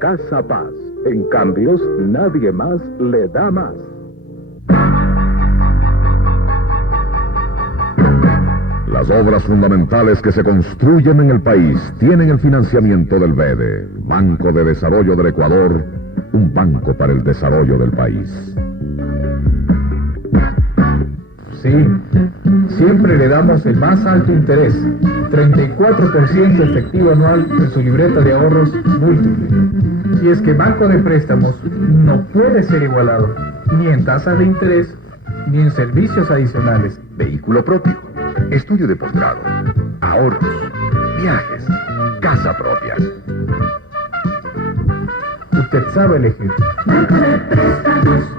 Casa Paz. En cambios, nadie más le da más. Las obras fundamentales que se construyen en el país tienen el financiamiento del BEDE, Banco de Desarrollo del Ecuador, un banco para el desarrollo del país. Sí, siempre le damos el más alto interés, 34% efectivo anual en su libreta de ahorros múltiple. Y es que Banco de Préstamos no puede ser igualado, ni en tasas de interés, ni en servicios adicionales. Vehículo propio, estudio de posgrado, ahorros, viajes, casa propia. Usted sabe elegir. Banco de Préstamos.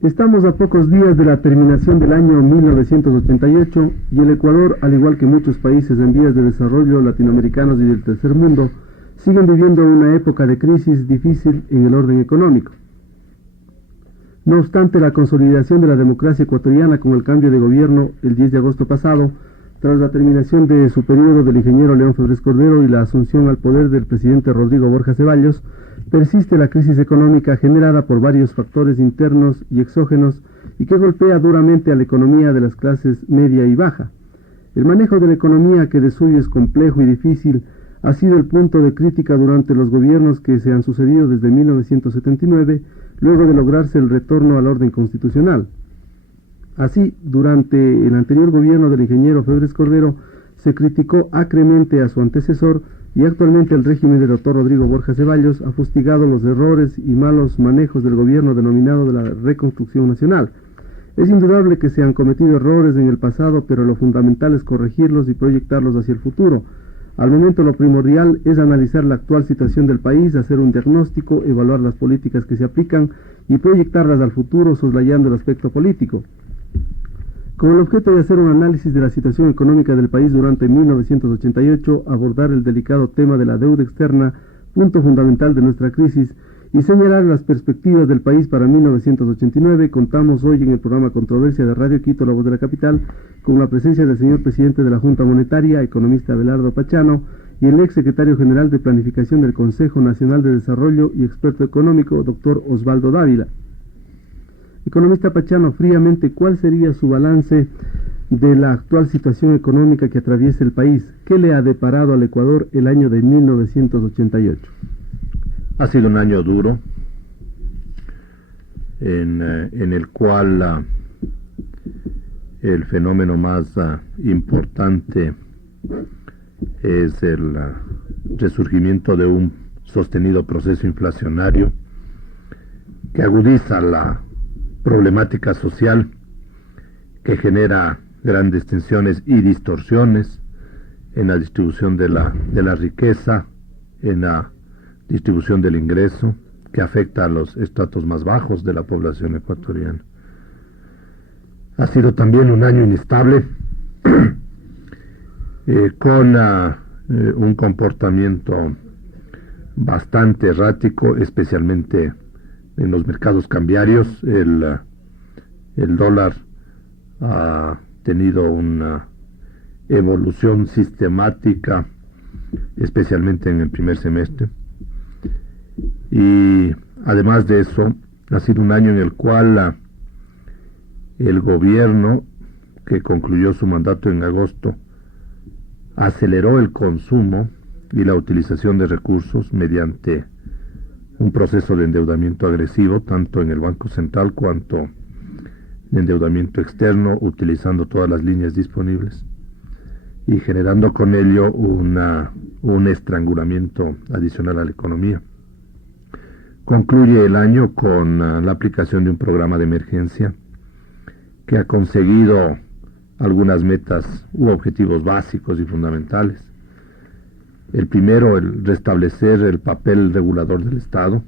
Estamos a pocos días de la terminación del año 1988 y el Ecuador, al igual que muchos países en vías de desarrollo latinoamericanos y del tercer mundo, siguen viviendo una época de crisis difícil en el orden económico. No obstante, la consolidación de la democracia ecuatoriana con el cambio de gobierno el 10 de agosto pasado, tras la terminación de su periodo del ingeniero León Febres Cordero y la asunción al poder del presidente Rodrigo Borja Ceballos, persiste la crisis económica generada por varios factores internos y exógenos y que golpea duramente a la economía de las clases media y baja. El manejo de la economía, que de suyo es complejo y difícil, ha sido el punto de crítica durante los gobiernos que se han sucedido desde 1979, luego de lograrse el retorno al orden constitucional. Así, durante el anterior gobierno del ingeniero Febres Cordero, se criticó acremente a su antecesor y actualmente el régimen del doctor Rodrigo Borja Ceballos ha fustigado los errores y malos manejos del gobierno denominado de la Reconstrucción Nacional. Es indudable que se han cometido errores en el pasado, pero lo fundamental es corregirlos y proyectarlos hacia el futuro. Al momento lo primordial es analizar la actual situación del país, hacer un diagnóstico, evaluar las políticas que se aplican y proyectarlas al futuro, soslayando el aspecto político. Con el objeto de hacer un análisis de la situación económica del país durante 1988, abordar el delicado tema de la deuda externa, punto fundamental de nuestra crisis, y señalar las perspectivas del país para 1989, contamos hoy en el programa Controversia de Radio Quito, La Voz de la Capital, con la presencia del señor presidente de la Junta Monetaria, economista Abelardo Pachano, y el ex secretario general de Planificación del Consejo Nacional de Desarrollo y experto económico, doctor Osvaldo Dávila. Economista Pachano, fríamente, ¿cuál sería su balance de la actual situación económica que atraviesa el país? ¿Qué le ha deparado al Ecuador el año de 1988? Ha sido un año duro, en el cual el fenómeno más importante es el resurgimiento de un sostenido proceso inflacionario que agudiza la problemática social, que genera grandes tensiones y distorsiones en la distribución de la riqueza, en la distribución del ingreso, que afecta a los estratos más bajos de la población ecuatoriana. Ha sido también un año inestable, con un comportamiento bastante errático, especialmente en los mercados cambiarios. El dólar ha tenido una evolución sistemática, especialmente en el primer semestre. Y además de eso, ha sido un año en el cual el gobierno, que concluyó su mandato en agosto, aceleró el consumo y la utilización de recursos mediante un proceso de endeudamiento agresivo, tanto en el Banco Central cuanto de endeudamiento externo, utilizando todas las líneas disponibles y generando con ello un estrangulamiento adicional a la economía. Concluye el año con la aplicación de un programa de emergencia que ha conseguido algunas metas u objetivos básicos y fundamentales. El primero, el restablecer el papel regulador del Estado.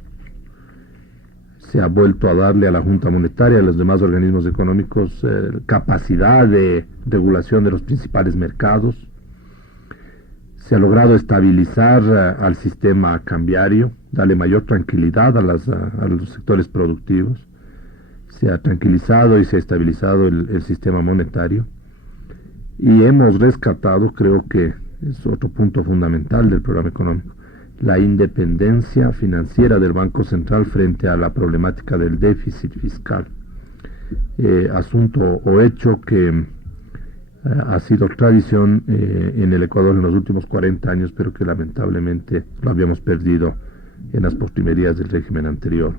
Se ha vuelto a darle a la Junta Monetaria y a los demás organismos económicos capacidad de regulación de los principales mercados. Se ha logrado estabilizar al sistema cambiario, darle mayor tranquilidad a los sectores productivos. Se ha tranquilizado y se ha estabilizado el sistema monetario. Y hemos rescatado, creo que es otro punto fundamental del programa económico, la independencia financiera del Banco Central frente a la problemática del déficit fiscal. Asunto o hecho que ha sido tradición en el Ecuador en los últimos 40 años, pero que lamentablemente lo habíamos perdido en las postrimerías del régimen anterior.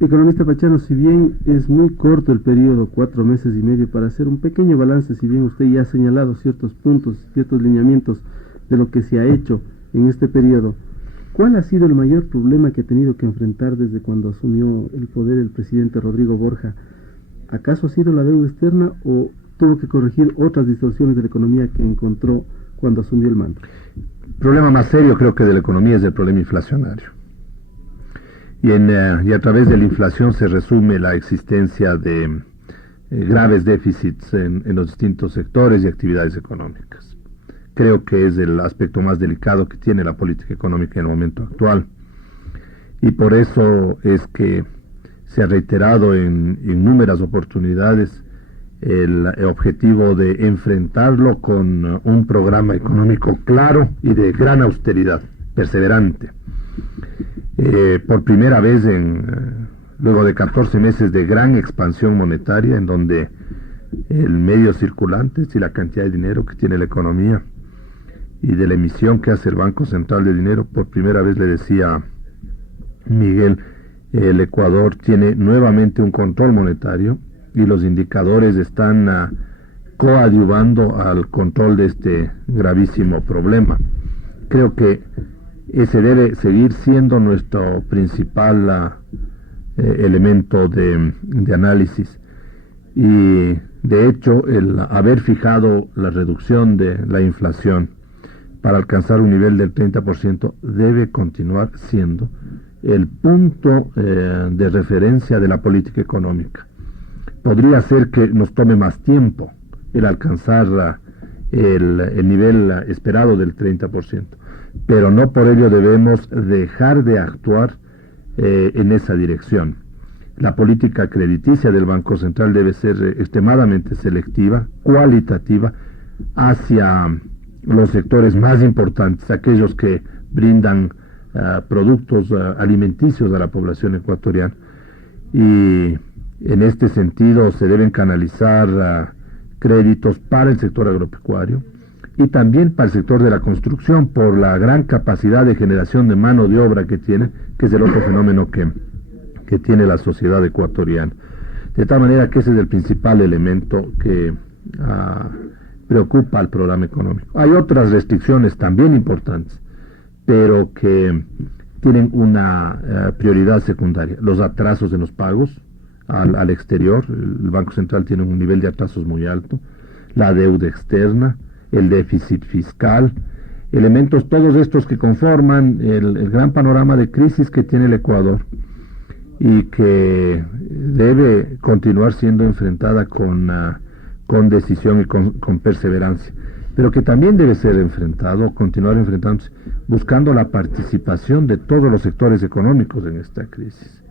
Economista Pachano, si bien es muy corto el periodo, 4 meses y medio, para hacer un pequeño balance, si bien usted ya ha señalado ciertos puntos, ciertos lineamientos de lo que se ha hecho en este periodo, ¿cuál ha sido el mayor problema que ha tenido que enfrentar desde cuando asumió el poder el presidente Rodrigo Borja? ¿Acaso ha sido la deuda externa o tuvo que corregir otras distorsiones de la economía que encontró cuando asumió el mando? El problema más serio creo que de la economía es el problema inflacionario. Y a través de la inflación se resume la existencia de graves déficits en los distintos sectores y actividades económicas. Creo que es el aspecto más delicado que tiene la política económica en el momento actual. Y por eso es que se ha reiterado en innumerables oportunidades el objetivo de enfrentarlo con un programa económico claro y de gran austeridad, perseverante. Por primera vez, luego de 14 meses de gran expansión monetaria, en donde el medio circulante, es decir, la cantidad de dinero que tiene la economía y de la emisión que hace el Banco Central de dinero, por primera vez le decía Miguel, el Ecuador tiene nuevamente un control monetario y los indicadores están coadyuvando al control de este gravísimo problema. Creo que ese debe seguir siendo nuestro principal elemento de análisis. Y de hecho, el haber fijado la reducción de la inflación para alcanzar un nivel del 30% debe continuar siendo el punto de referencia de la política económica. Podría ser que nos tome más tiempo el alcanzar el nivel esperado del 30%, pero no por ello debemos dejar de actuar en esa dirección. La política crediticia del Banco Central debe ser extremadamente selectiva, cualitativa, hacia los sectores más importantes, aquellos que brindan productos alimenticios a la población ecuatoriana. Y en este sentido se deben canalizar créditos para el sector agropecuario y también para el sector de la construcción, por la gran capacidad de generación de mano de obra que tiene, que es el otro fenómeno que tiene la sociedad ecuatoriana. De tal manera que ese es el principal elemento que preocupa al programa económico. Hay otras restricciones también importantes, pero que tienen una prioridad secundaria. Los atrasos en los pagos al exterior, el Banco Central tiene un nivel de atrasos muy alto, la deuda externa, el déficit fiscal, elementos todos estos que conforman el gran panorama de crisis que tiene el Ecuador y que debe continuar siendo enfrentada con decisión y con perseverancia, pero que también debe ser continuar enfrentándose, buscando la participación de todos los sectores económicos en esta crisis.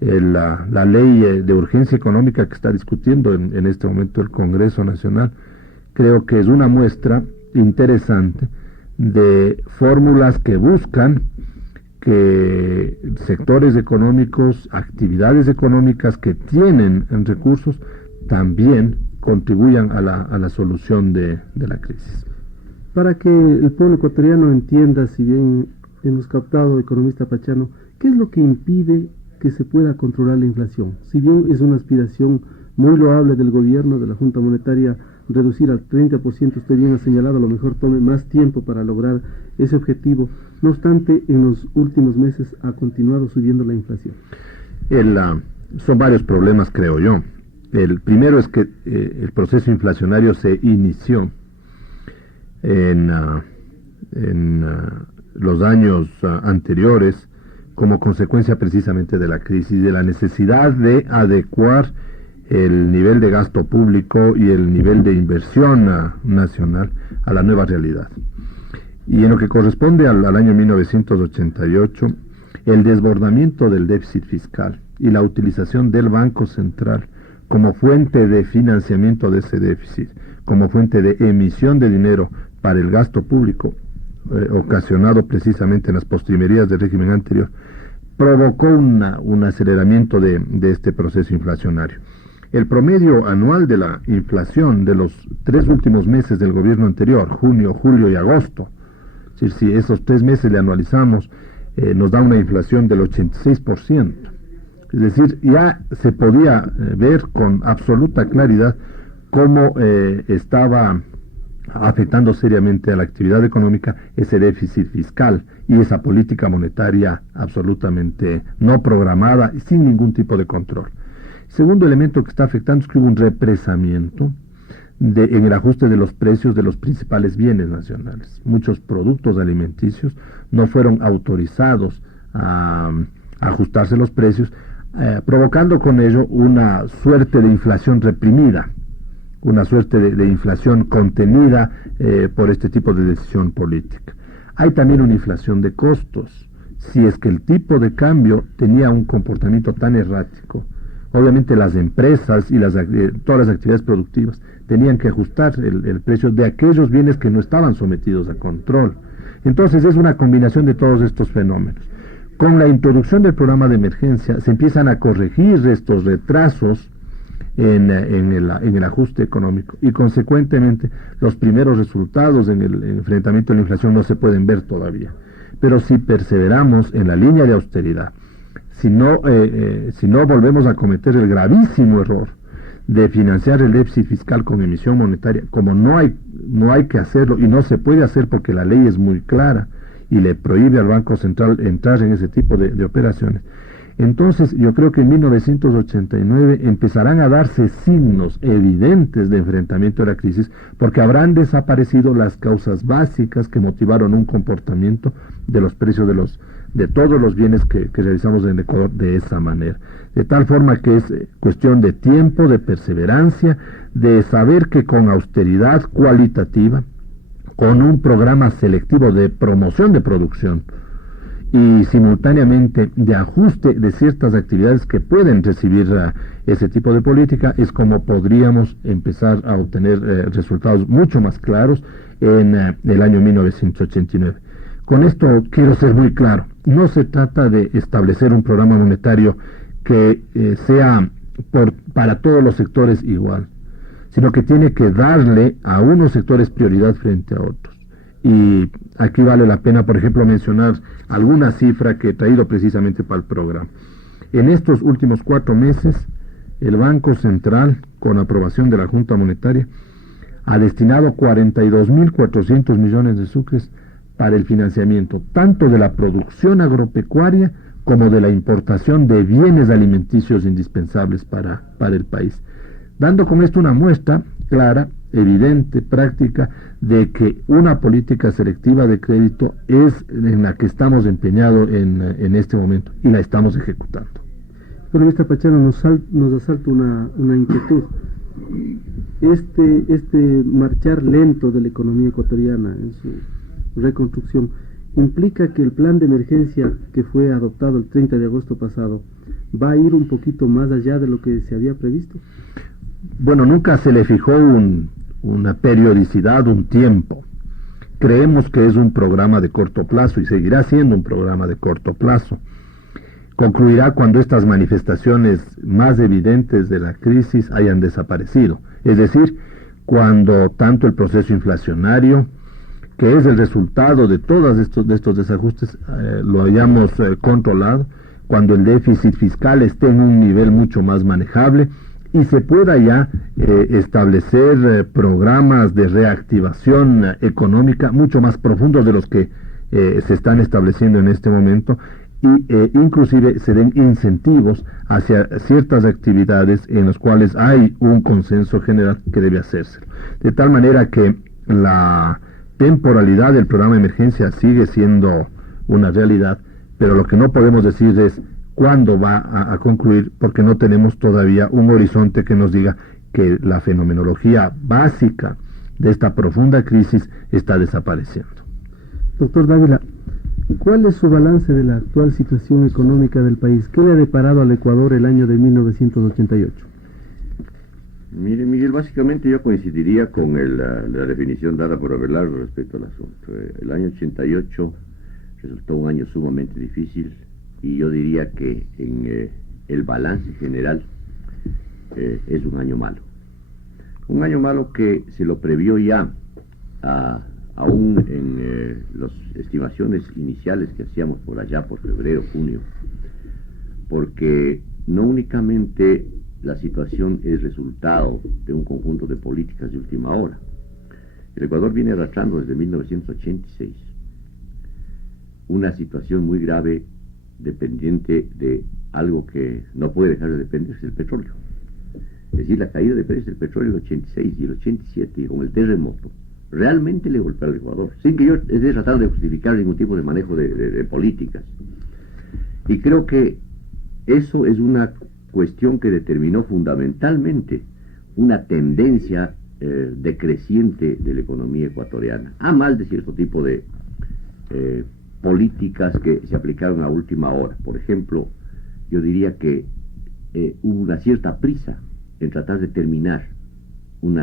La ley de urgencia económica que está discutiendo en este momento el Congreso Nacional, creo que es una muestra interesante de fórmulas que buscan que sectores económicos, actividades económicas que tienen recursos, también contribuyan a la solución de la crisis. Para que el pueblo ecuatoriano entienda, si bien hemos captado, economista Pachano, ¿qué es lo que impide que se pueda controlar la inflación? Si bien es una aspiración muy loable del gobierno, de la Junta Monetaria, reducir al 30%, usted bien ha señalado, a lo mejor tome más tiempo para lograr ese objetivo. No obstante, en los últimos meses ha continuado subiendo la inflación. Son varios problemas, creo yo. El primero es que el proceso inflacionario se inició en los años anteriores como consecuencia precisamente de la crisis, de la necesidad de adecuar el nivel de gasto público y el nivel de inversión nacional a la nueva realidad. Y en lo que corresponde al año 1988, el desbordamiento del déficit fiscal y la utilización del Banco Central como fuente de financiamiento de ese déficit, como fuente de emisión de dinero para el gasto público, ocasionado precisamente en las postrimerías del régimen anterior, provocó un aceleramiento de este proceso inflacionario. El promedio anual de la inflación de los 3 últimos meses del gobierno anterior, junio, julio y agosto, es decir, si esos 3 meses le anualizamos, nos da una inflación del 86%. Es decir, ya se podía ver con absoluta claridad cómo estaba afectando seriamente a la actividad económica ese déficit fiscal y esa política monetaria absolutamente no programada y sin ningún tipo de control. Segundo elemento que está afectando es que hubo un represamiento en el ajuste de los precios de los principales bienes nacionales. Muchos productos alimenticios no fueron autorizados a ajustarse los precios, provocando con ello una suerte de inflación reprimida, una suerte de inflación contenida por este tipo de decisión política. Hay también una inflación de costos. Si es que el tipo de cambio tenía un comportamiento tan errático, obviamente las empresas y todas las actividades productivas tenían que ajustar el precio de aquellos bienes que no estaban sometidos a control. Entonces es una combinación de todos estos fenómenos. Con la introducción del programa de emergencia se empiezan a corregir estos retrasos en el ajuste económico y consecuentemente los primeros resultados en el enfrentamiento de la inflación no se pueden ver todavía. Pero si perseveramos en la línea de austeridad, si no volvemos a cometer el gravísimo error de financiar el déficit fiscal con emisión monetaria, como no hay que hacerlo y no se puede hacer porque la ley es muy clara y le prohíbe al Banco Central entrar en ese tipo de operaciones, entonces yo creo que en 1989 empezarán a darse signos evidentes de enfrentamiento a la crisis porque habrán desaparecido las causas básicas que motivaron un comportamiento de los precios de todos los bienes que realizamos en Ecuador de esa manera. De tal forma que es cuestión de tiempo, de perseverancia, de saber que con austeridad cualitativa, con un programa selectivo de promoción de producción y simultáneamente de ajuste de ciertas actividades que pueden recibir ese tipo de política, es como podríamos empezar a obtener resultados mucho más claros en el año 1989. Con esto quiero ser muy claro, no se trata de establecer un programa monetario que sea para todos los sectores igual, sino que tiene que darle a unos sectores prioridad frente a otros. Y aquí vale la pena, por ejemplo, mencionar alguna cifra que he traído precisamente para el programa. En estos últimos 4 meses, el Banco Central, con aprobación de la Junta Monetaria, ha destinado 42.400 millones de sucres para el financiamiento tanto de la producción agropecuaria como de la importación de bienes alimenticios indispensables para el país, dando con esto una muestra clara, evidente, práctica, de que una política selectiva de crédito es en la que estamos empeñados en este momento y la estamos ejecutando. Economista Pachano, nos asalta una inquietud. Este marchar lento de la economía ecuatoriana en su reconstrucción implica que el plan de emergencia que fue adoptado el 30 de agosto pasado va a ir un poquito más allá de lo que se había previsto. Bueno, nunca se le fijó una periodicidad, un tiempo. Creemos que es un programa de corto plazo y seguirá siendo un programa de corto plazo. Concluirá cuando estas manifestaciones más evidentes de la crisis hayan desaparecido, es decir, cuando tanto el proceso inflacionario, que es el resultado de todos estos desajustes, lo hayamos controlado, cuando el déficit fiscal esté en un nivel mucho más manejable y se pueda ya establecer programas de reactivación económica mucho más profundos de los que se están estableciendo en este momento y inclusive se den incentivos hacia ciertas actividades en las cuales hay un consenso general que debe hacerse. De tal manera que la temporalidad del programa de emergencia sigue siendo una realidad, pero lo que no podemos decir es cuándo va a concluir, porque no tenemos todavía un horizonte que nos diga que la fenomenología básica de esta profunda crisis está desapareciendo. Doctor Dávila, ¿cuál es su balance de la actual situación económica del país? ¿Qué le ha deparado al Ecuador el año de 1988? Mire, Miguel, básicamente yo coincidiría con la definición dada por Abelardo respecto al asunto. El año 88 resultó un año sumamente difícil y yo diría que en el balance general es un año malo. Un año malo que se lo previó ya, aún en las estimaciones iniciales que hacíamos por allá, por febrero, junio, porque no únicamente la situación es resultado de un conjunto de políticas de última hora. El Ecuador viene arrastrando desde 1986 una situación muy grave dependiente de algo que no puede dejar de depender, es el petróleo. Es decir, la caída de precios del petróleo el 86 y el 87 y con el terremoto realmente le golpeó al Ecuador, sin que yo esté tratando de justificar ningún tipo de manejo de políticas. Y creo que eso es una cuestión que determinó fundamentalmente una tendencia decreciente de la economía ecuatoriana, a mal de cierto tipo de políticas que se aplicaron a última hora. Por ejemplo, yo diría que hubo una cierta prisa en tratar de terminar un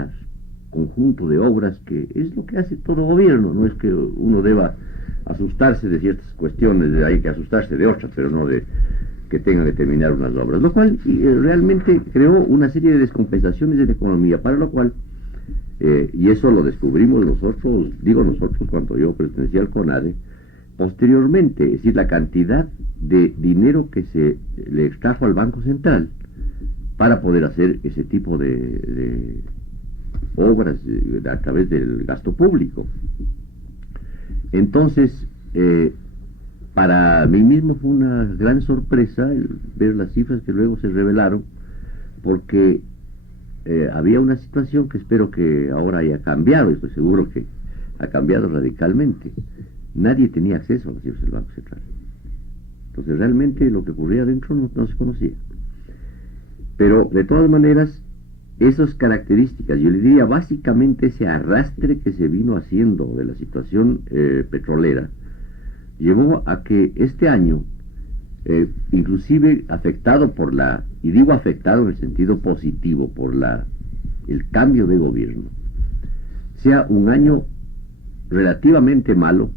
conjunto de obras que es lo que hace todo gobierno. No es que uno deba asustarse de ciertas cuestiones, hay que asustarse de otras, pero no de que tengan que terminar unas obras, lo cual realmente creó una serie de descompensaciones de la economía, para lo cual, y eso lo descubrimos nosotros, digo nosotros cuando yo pertenecía al CONADE, posteriormente, es decir, la cantidad de dinero que se le extrajo al Banco Central para poder hacer ese tipo de obras a través del gasto público. Entonces, para mí mismo fue una gran sorpresa el ver las cifras que luego se revelaron, porque había una situación que espero que ahora haya cambiado, estoy seguro que ha cambiado radicalmente. Nadie tenía acceso a las cifras del Banco Central. Entonces realmente lo que ocurría adentro no se conocía. Pero de todas maneras, esas características, yo le diría básicamente ese arrastre que se vino haciendo de la situación petrolera, llevó a que este año, inclusive afectado por y digo afectado en el sentido positivo, por el cambio de gobierno, sea un año relativamente malo,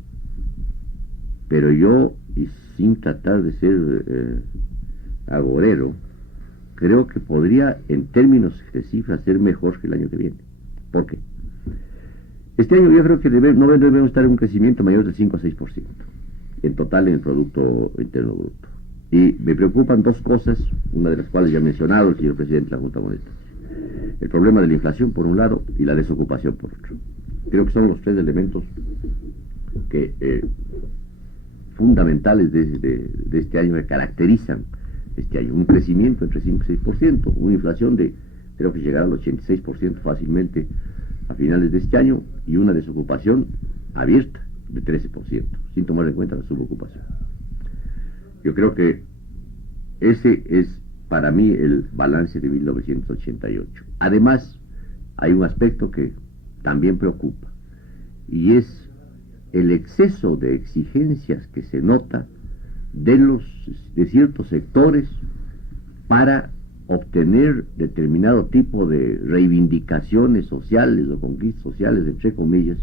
pero yo, y sin tratar de ser agorero, creo que podría, en términos de cifras, ser mejor que el año que viene. ¿Por qué? Este año yo creo que no debemos estar en un crecimiento mayor del 5 a 6%, en total en el Producto Interno Bruto. Y me preocupan dos cosas, una de las cuales ya ha mencionado el señor presidente de la Junta Monetaria. El problema de la inflación, por un lado, y la desocupación, por otro. Creo que son los tres elementos que fundamentales de este año, que caracterizan este año. Un crecimiento entre 5 y 6%, una inflación creo que llegará al 86% fácilmente a finales de este año, y una desocupación abierta de 13%, sin tomar en cuenta la subocupación. Yo creo que ese es para mí el balance de 1988. Además, hay un aspecto que también preocupa, y es el exceso de exigencias que se nota de ciertos sectores para obtener determinado tipo de reivindicaciones sociales o conquistas sociales, entre comillas,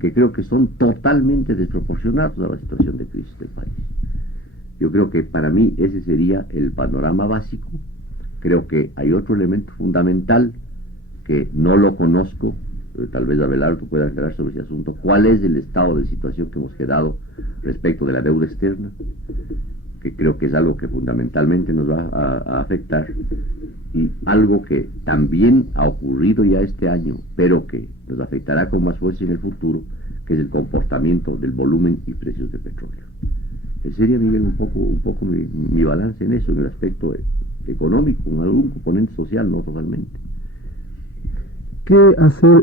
que creo que son totalmente desproporcionados a la situación de crisis del país. Yo creo que para mí ese sería el panorama básico. Creo que hay otro elemento fundamental que no lo conozco, tal vez Abelardo pueda aclarar sobre ese asunto. ¿Cuál es el estado de situación que hemos quedado respecto de la deuda externa? Que creo que es algo que fundamentalmente nos va a afectar, y algo que también ha ocurrido ya este año, pero que nos afectará con más fuerza en el futuro, que es el comportamiento del volumen y precios del petróleo. Ese sería, Miguel, un poco mi balance en eso, en el aspecto económico, con algún componente social, no totalmente. ¿Qué hacer,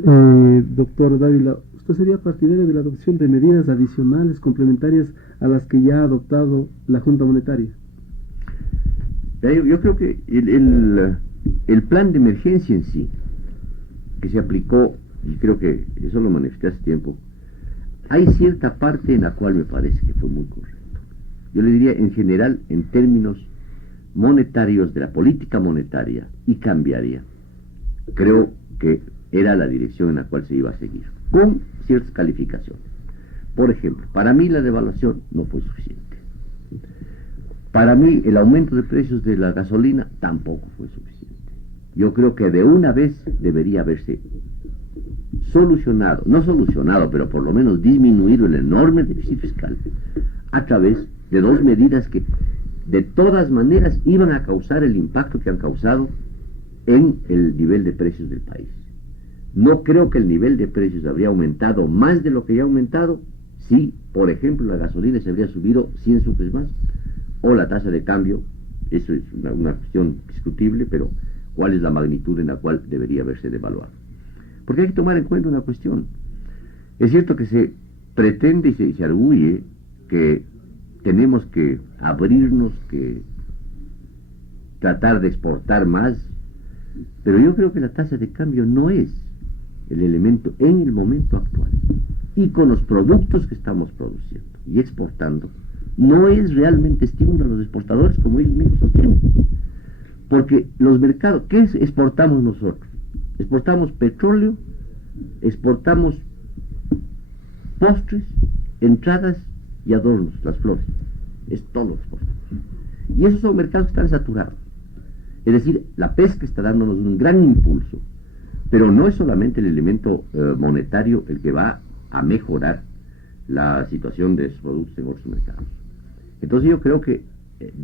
doctor Dávila? ¿Usted sería partidario de la adopción de medidas adicionales, complementarias a las que ya ha adoptado la Junta Monetaria? Yo creo que el plan de emergencia en sí, que se aplicó, y creo que eso lo manifesté hace tiempo, hay cierta parte en la cual me parece que fue muy correcto. Yo le diría, en general, en términos monetarios de la política monetaria y cambiaria, creo que era la dirección en la cual se iba a seguir, con ciertas calificaciones. Por ejemplo, para mí la devaluación no fue suficiente. Para mí el aumento de precios de la gasolina tampoco fue suficiente. Yo creo que de una vez debería haberse solucionado, no solucionado, pero por lo menos disminuido el enorme déficit fiscal a través de dos medidas que de todas maneras iban a causar el impacto que han causado en el nivel de precios del país. No creo que el nivel de precios habría aumentado más de lo que ya ha aumentado si, por ejemplo, la gasolina se habría subido 100 soles más, o la tasa de cambio. Eso es una cuestión discutible, pero ¿cuál es la magnitud en la cual debería haberse devaluado? Porque hay que tomar en cuenta una cuestión. Es cierto que se pretende y se arguye que tenemos que abrirnos, que tratar de exportar más, pero yo creo que la tasa de cambio no es el elemento en el momento actual. Y con los productos que estamos produciendo y exportando, no es realmente estímulo a los exportadores como ellos mismos sostienen. Porque los mercados, ¿qué exportamos nosotros? Exportamos petróleo, exportamos postres, entradas y adornos, las flores. Es todo lo que exportamos. Y esos son mercados que están saturados. Es decir, la pesca está dándonos un gran impulso, pero no es solamente el elemento monetario el que va a mejorar la situación de esos productos en otros mercados. Entonces yo creo que,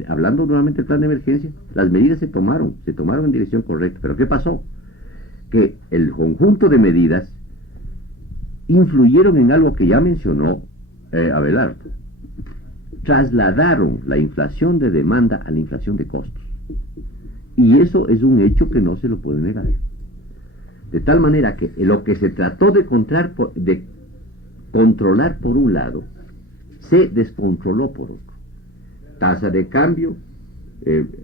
hablando nuevamente del plan de emergencia, las medidas se tomaron en dirección correcta. Pero ¿qué pasó? Que el conjunto de medidas influyeron en algo que ya mencionó Abelardo. Trasladaron la inflación de demanda a la inflación de costos. Y eso es un hecho que no se lo puede negar. De tal manera que lo que se trató de controlar por un lado, se descontroló por otro. Tasa de cambio,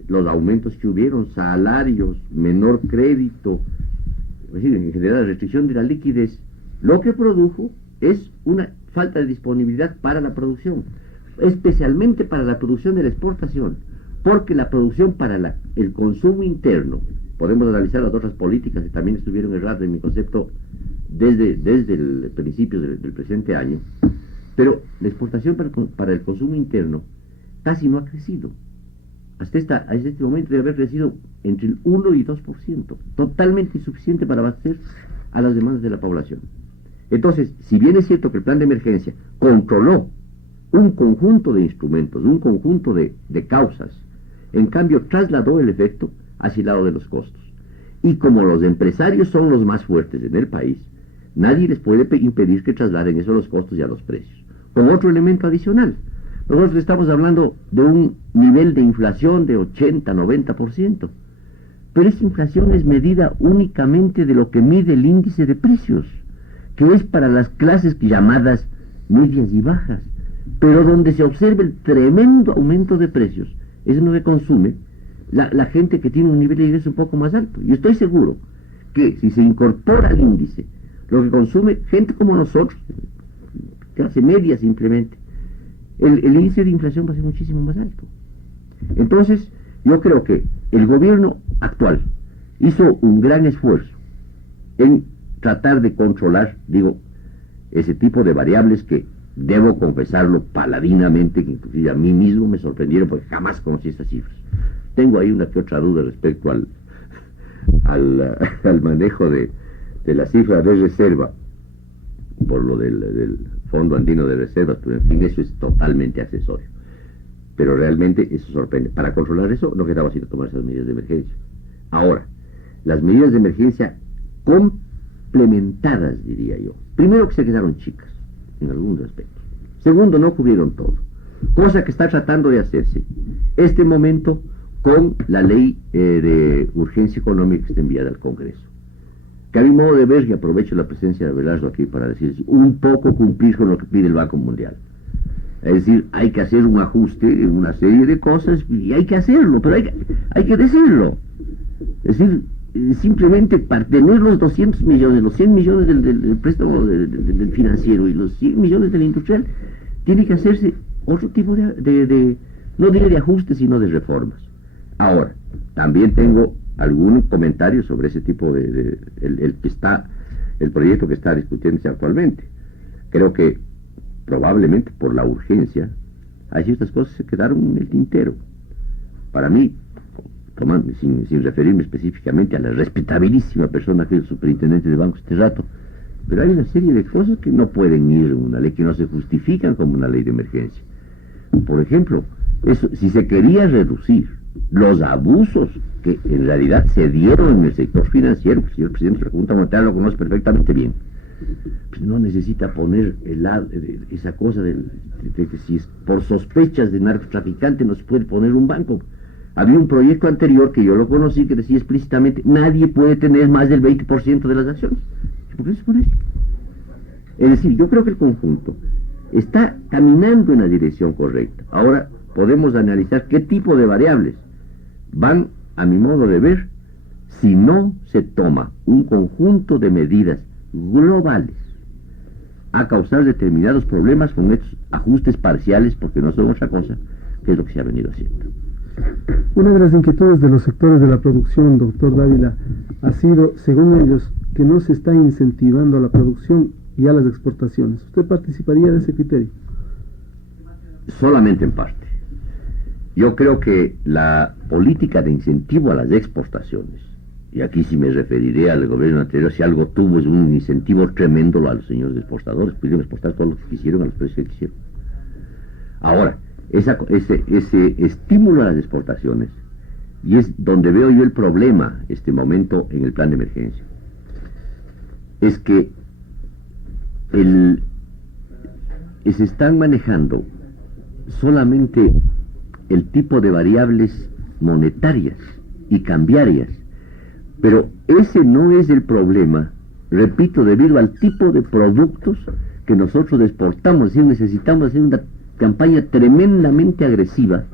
los aumentos que hubieron, salarios, menor crédito, es decir, en general la restricción de la liquidez, lo que produjo es una falta de disponibilidad para la producción, especialmente para la producción de la exportación, porque la producción para el consumo interno, podemos analizar las otras políticas que también estuvieron erradas en mi concepto desde el principio del presente año, pero la exportación para el consumo interno casi no ha crecido. Hasta este momento debe haber crecido entre el 1 y 2%, totalmente insuficiente para abastecer a las demandas de la población. Entonces, si bien es cierto que el plan de emergencia controló un conjunto de instrumentos, un conjunto de causas, en cambio trasladó el efecto hacia el lado de los costos. Y como los empresarios son los más fuertes en el país, nadie les puede impedir que trasladen eso a los costos y a los precios. Con otro elemento adicional, nosotros estamos hablando de un nivel de inflación de 80-90%, pero esa inflación es medida únicamente de lo que mide el índice de precios, que es para las clases llamadas medias y bajas, pero donde se observa el tremendo aumento de precios, es lo que consume la gente que tiene un nivel de ingreso un poco más alto. Y estoy seguro que si se incorpora al índice lo que consume gente como nosotros, clase media simplemente, el índice de inflación va a ser muchísimo más alto. Entonces, yo creo que el gobierno actual hizo un gran esfuerzo en tratar de controlar, ese tipo de variables que, debo confesarlo paladinamente, que inclusive a mí mismo me sorprendieron porque jamás conocí estas cifras. Tengo ahí una que otra duda respecto al manejo de la cifra de reserva por lo del Fondo Andino de Reservas, pero en fin, eso es totalmente accesorio. Pero realmente eso sorprende. Para controlar eso no quedaba sino tomar esas medidas de emergencia. Ahora, las medidas de emergencia complementadas, diría yo. Primero, que se quedaron chicas en algunos aspectos. Segundo, no cubrieron todo. Cosa que está tratando de hacerse este momento con la ley de urgencia económica que está enviada al Congreso. Que a mi modo de ver, y aprovecho la presencia de Abelardo aquí para decir, un poco cumplir con lo que pide el Banco Mundial. Es decir, hay que hacer un ajuste en una serie de cosas y hay que hacerlo, pero hay que decirlo. Es decir, simplemente para tener los 200 millones, los 100 millones del préstamo del financiero y los 100 millones del industrial, tiene que hacerse otro tipo no diré de ajustes, sino de reformas. Ahora, también tengo algún comentario sobre ese tipo el proyecto que está discutiéndose actualmente. Creo que probablemente por la urgencia hay ciertas cosas que se quedaron en el tintero. Para mí, sin referirme específicamente a la respetabilísima persona que es el superintendente de banco este rato, pero hay una serie de cosas que no pueden ir en una ley, que no se justifican como una ley de emergencia. Por ejemplo, si se quería reducir los abusos que en realidad se dieron en el sector financiero, pues, si el presidente de la Junta Monetaria lo conoce perfectamente bien, pues no necesita poner esa cosa de que si es por sospechas de narcotraficante no se puede poner un banco. Había un proyecto anterior que yo lo conocí que decía explícitamente: nadie puede tener más del 20% de las acciones. ¿Por qué se pone eso? Es decir, yo creo que el conjunto está caminando en la dirección correcta. Ahora podemos analizar qué tipo de variables van, a mi modo de ver, si no se toma un conjunto de medidas globales a causar determinados problemas con estos ajustes parciales, porque no son otra cosa que es lo que se ha venido haciendo. Una de las inquietudes de los sectores de la producción, doctor Dávila, ha sido, según ellos, que no se está incentivando a la producción y a las exportaciones. ¿Usted participaría de ese criterio? Solamente en parte. Yo creo que la política de incentivo a las exportaciones, y aquí sí me referiré al gobierno anterior, si algo tuvo es un incentivo tremendo a los señores exportadores, pudieron exportar todo lo que quisieron a los precios que quisieron. Ahora, ese estímulo a las exportaciones, y es donde veo yo el problema este momento en el plan de emergencia, es que se están manejando solamente el tipo de variables monetarias y cambiarias, pero ese no es el problema, repito, debido al tipo de productos que nosotros exportamos. Es decir, necesitamos hacer una campaña tremendamente agresiva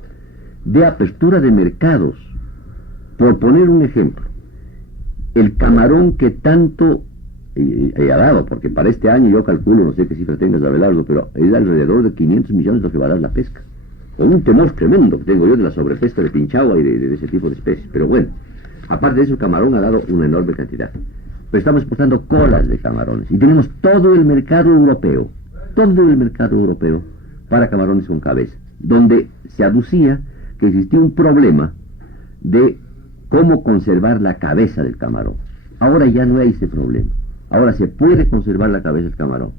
de apertura de mercados. Por poner un ejemplo, el camarón que tanto ha dado, porque para este año yo calculo, no sé qué cifra tengas, Abelardo, pero es alrededor de 500 millones lo que va a dar la pesca. Con un temor tremendo que tengo yo de la sobrepesca de pinchagua y de ese tipo de especies. Pero bueno, aparte de eso, el camarón ha dado una enorme cantidad. Pero estamos exportando colas de camarones y tenemos todo el mercado europeo para camarones con cabeza, donde se aducía que existía un problema de cómo conservar la cabeza del camarón. Ahora ya no hay ese problema. Ahora se puede conservar la cabeza del camarón,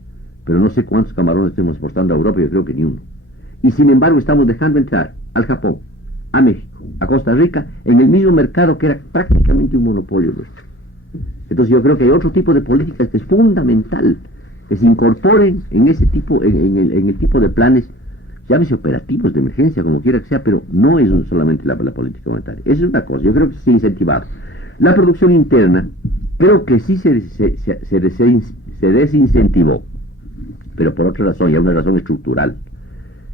pero no sé cuántos camarones estamos exportando a Europa, yo creo que ni uno. Y sin embargo estamos dejando entrar al Japón, a México, a Costa Rica, en el mismo mercado que era prácticamente un monopolio nuestro. Entonces yo creo que hay otro tipo de políticas que es fundamental que se incorporen en ese tipo, en el tipo de planes, llámese operativos de emergencia, como quiera que sea, pero no es solamente la política monetaria. Esa es una cosa, yo creo que se ha incentivado. La producción interna, creo que sí se desincentivó, pero por otra razón, y es una razón estructural.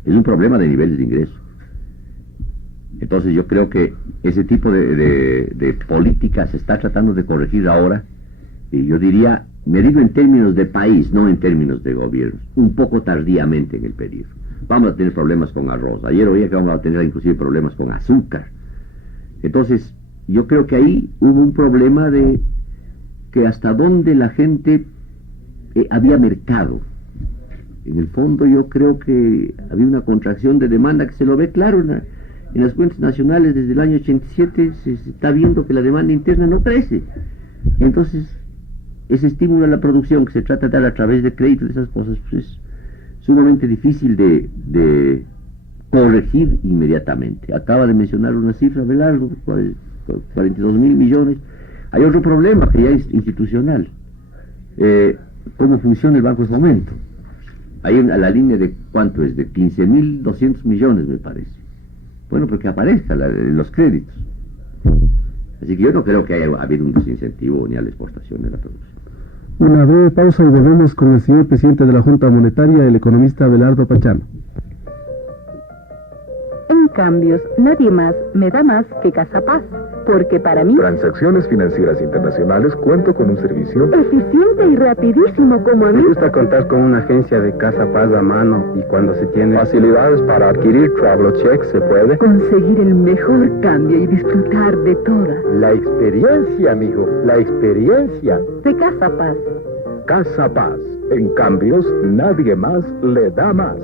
Es un problema de niveles de ingreso. Entonces yo creo que ese tipo de política se está tratando de corregir ahora, y yo diría, me digo en términos de país, no en términos de gobierno, un poco tardíamente en el periodo. Vamos a tener problemas con arroz. Ayer oía que vamos a tener inclusive problemas con azúcar. Entonces, yo creo que ahí hubo un problema de que hasta dónde la gente había mercado. En el fondo yo creo que había una contracción de demanda que se lo ve claro en las cuentas nacionales desde el año 87, se está viendo que la demanda interna no crece. Y entonces, ese estímulo a la producción que se trata de dar a través de crédito, de esas cosas, pues es sumamente difícil de corregir inmediatamente. Acaba de mencionar una cifra, Belardo, 42.000 millones. Hay otro problema que ya es institucional. ¿Cómo funciona el banco en este momento? Hay a la línea de, ¿cuánto es? De 15.200 millones, me parece. Bueno, porque aparezca los créditos. Así que yo no creo que haya habido un desincentivo ni a la exportación de la producción. Una breve pausa y volvemos con el señor presidente de la Junta Monetaria, el economista Abelardo Pachano. En cambios, nadie más me da más que Casapaz. porque para mí, Transacciones financieras internacionales, cuento con un servicio eficiente y rapidísimo como a mí. Me gusta contar con una agencia de Casa Paz a mano y cuando se tiene facilidades para adquirir Travel Check se puede Conseguir el mejor cambio y disfrutar de toda. la experiencia, amigo, la experiencia. De Casa Paz. Casa Paz. En cambios, nadie más le da más.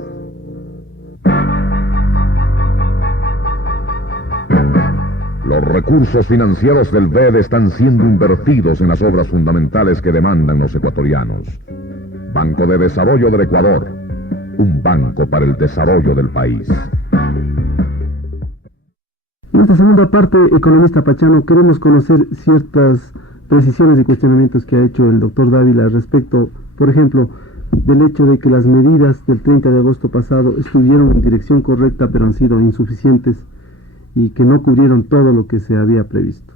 Los recursos financieros del BED están siendo invertidos en las obras fundamentales que demandan los ecuatorianos. Banco de Desarrollo del Ecuador, un banco para el desarrollo del país. En esta segunda parte, economista Pachano, queremos conocer ciertas precisiones y cuestionamientos que ha hecho el doctor Dávila respecto, por ejemplo, del hecho de que las medidas del 30 de agosto pasado estuvieron en dirección correcta pero han sido insuficientes y que no cubrieron todo lo que se había previsto.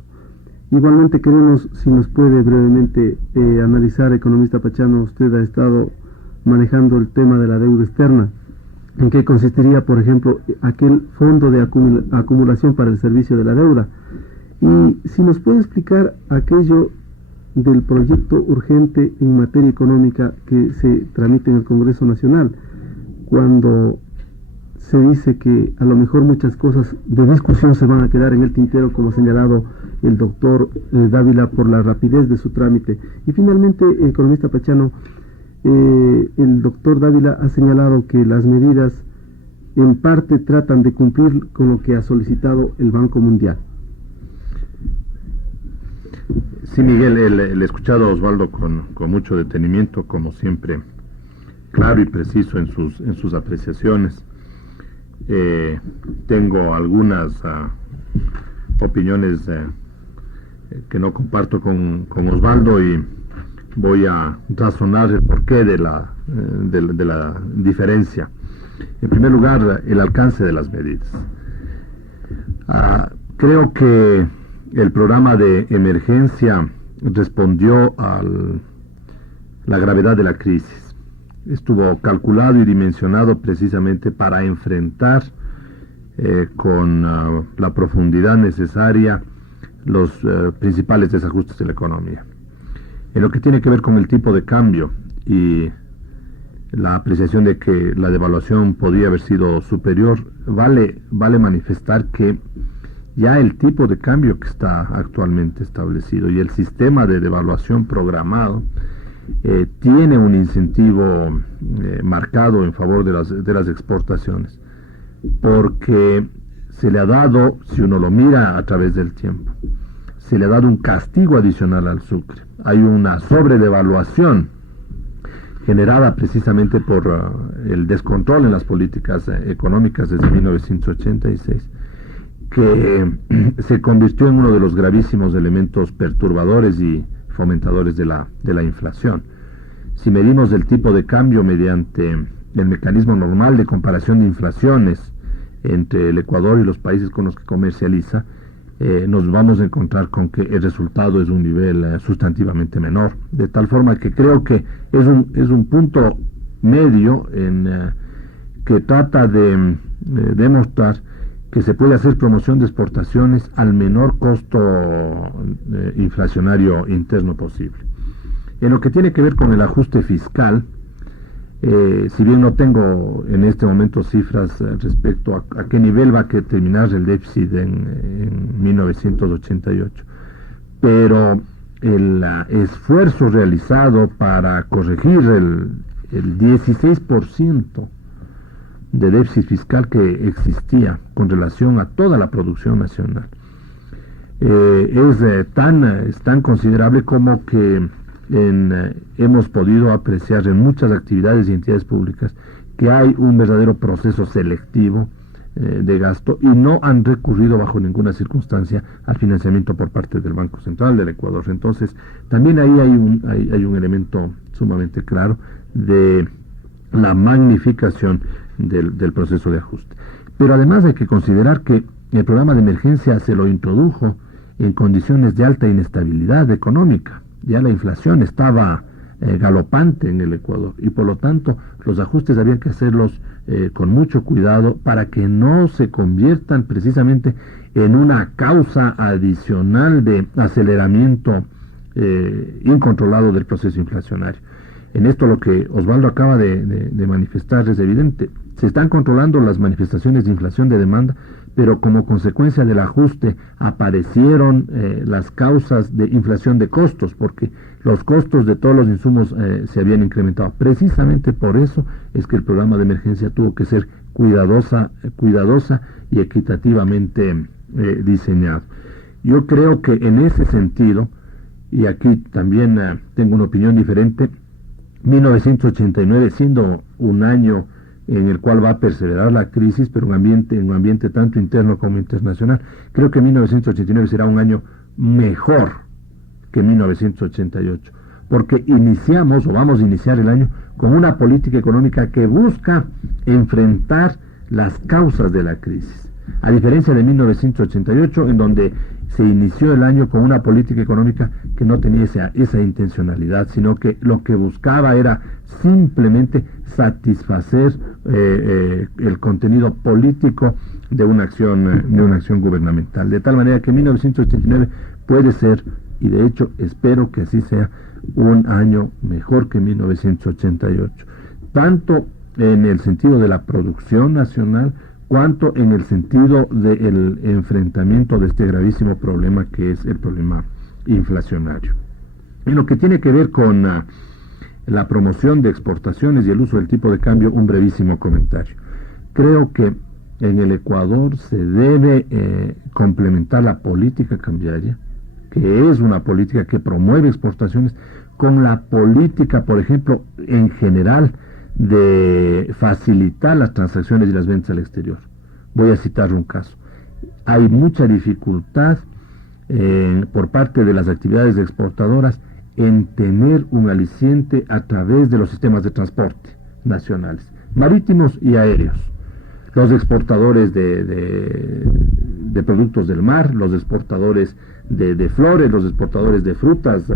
Igualmente queremos, si nos puede brevemente analizar, economista Pachano, usted ha estado manejando el tema de la deuda externa. ¿En qué consistiría, por ejemplo, aquel fondo de acumulación para el servicio de la deuda? Y si nos puede explicar aquello del proyecto urgente en materia económica que se tramita en el Congreso Nacional, cuando se dice que a lo mejor muchas cosas de discusión se van a quedar en el tintero, como ha señalado el doctor Dávila, por la rapidez de su trámite. Y finalmente, economista Pachano, el doctor Dávila ha señalado que las medidas en parte tratan de cumplir con lo que ha solicitado el Banco Mundial. Sí, Miguel, el escuchado a Osvaldo con mucho detenimiento, como siempre, claro y preciso en sus apreciaciones. Tengo algunas opiniones que no comparto con Osvaldo y voy a razonar el porqué de la diferencia. En primer lugar, el alcance de las medidas. Creo que el programa de emergencia respondió a la gravedad de la crisis. Estuvo calculado y dimensionado precisamente para enfrentar con la profundidad necesaria los principales desajustes de la economía. En lo que tiene que ver con el tipo de cambio y la apreciación de que la devaluación podía haber sido superior, vale manifestar que ya el tipo de cambio que está actualmente establecido y el sistema de devaluación programado tiene un incentivo marcado en favor de las exportaciones, porque se le ha dado, si uno lo mira a través del tiempo, se le ha dado un castigo adicional al sucre. Hay una sobredevaluación generada precisamente por el descontrol en las políticas económicas desde 1986, que se convirtió en uno de los gravísimos elementos perturbadores y fomentadores de la inflación. Si medimos el tipo de cambio mediante el mecanismo normal de comparación de inflaciones entre el Ecuador y los países con los que comercializa, nos vamos a encontrar con que el resultado es un nivel sustantivamente menor, de tal forma que creo que es un punto medio que trata de demostrar que se puede hacer promoción de exportaciones al menor costo inflacionario interno posible. En lo que tiene que ver con el ajuste fiscal, si bien no tengo en este momento cifras respecto a qué nivel va a terminar el déficit en 1988, pero el esfuerzo realizado para corregir el 16% de déficit fiscal que existía con relación a toda la producción nacional es tan considerable como que hemos podido apreciar en muchas actividades y entidades públicas que hay un verdadero proceso selectivo de gasto y no han recurrido bajo ninguna circunstancia al financiamiento por parte del Banco Central del Ecuador. Entonces, también ahí hay un elemento sumamente claro de la magnificación del proceso de ajuste. Pero además hay que considerar que el programa de emergencia se lo introdujo en condiciones de alta inestabilidad económica. Ya la inflación estaba galopante en el Ecuador, y por lo tanto los ajustes había que hacerlos con mucho cuidado para que no se conviertan precisamente en una causa adicional de aceleramiento incontrolado del proceso inflacionario. En esto lo que Osvaldo acaba de manifestar es evidente. Se están controlando las manifestaciones de inflación de demanda, pero como consecuencia del ajuste aparecieron las causas de inflación de costos, porque los costos de todos los insumos se habían incrementado. Precisamente por eso es que el programa de emergencia tuvo que ser cuidadosa y equitativamente diseñado. Yo creo que en ese sentido, y aquí también tengo una opinión diferente, 1989 siendo un año en el cual va a perseverar la crisis, pero en un ambiente tanto interno como internacional, creo que 1989 será un año mejor que 1988, porque iniciamos o vamos a iniciar el año con una política económica que busca enfrentar las causas de la crisis, a diferencia de 1988, en donde se inició el año con una política económica que no tenía esa intencionalidad, sino que lo que buscaba era simplemente satisfacer el contenido político de una acción gubernamental. De tal manera que 1989 puede ser, y de hecho espero que así sea, un año mejor que 1988, tanto en el sentido de la producción nacional, cuanto en el sentido del enfrentamiento de este gravísimo problema que es el problema inflacionario. En lo que tiene que ver con la promoción de exportaciones y el uso del tipo de cambio, un brevísimo comentario. Creo que en el Ecuador se debe complementar la política cambiaria, que es una política que promueve exportaciones, con la política, por ejemplo, en general, de facilitar las transacciones y las ventas al exterior. Voy a citar un caso. Hay mucha dificultad por parte de las actividades exportadoras en tener un aliciente a través de los sistemas de transporte nacionales, marítimos y aéreos. Los exportadores de productos del mar, los exportadores de flores, los exportadores de frutas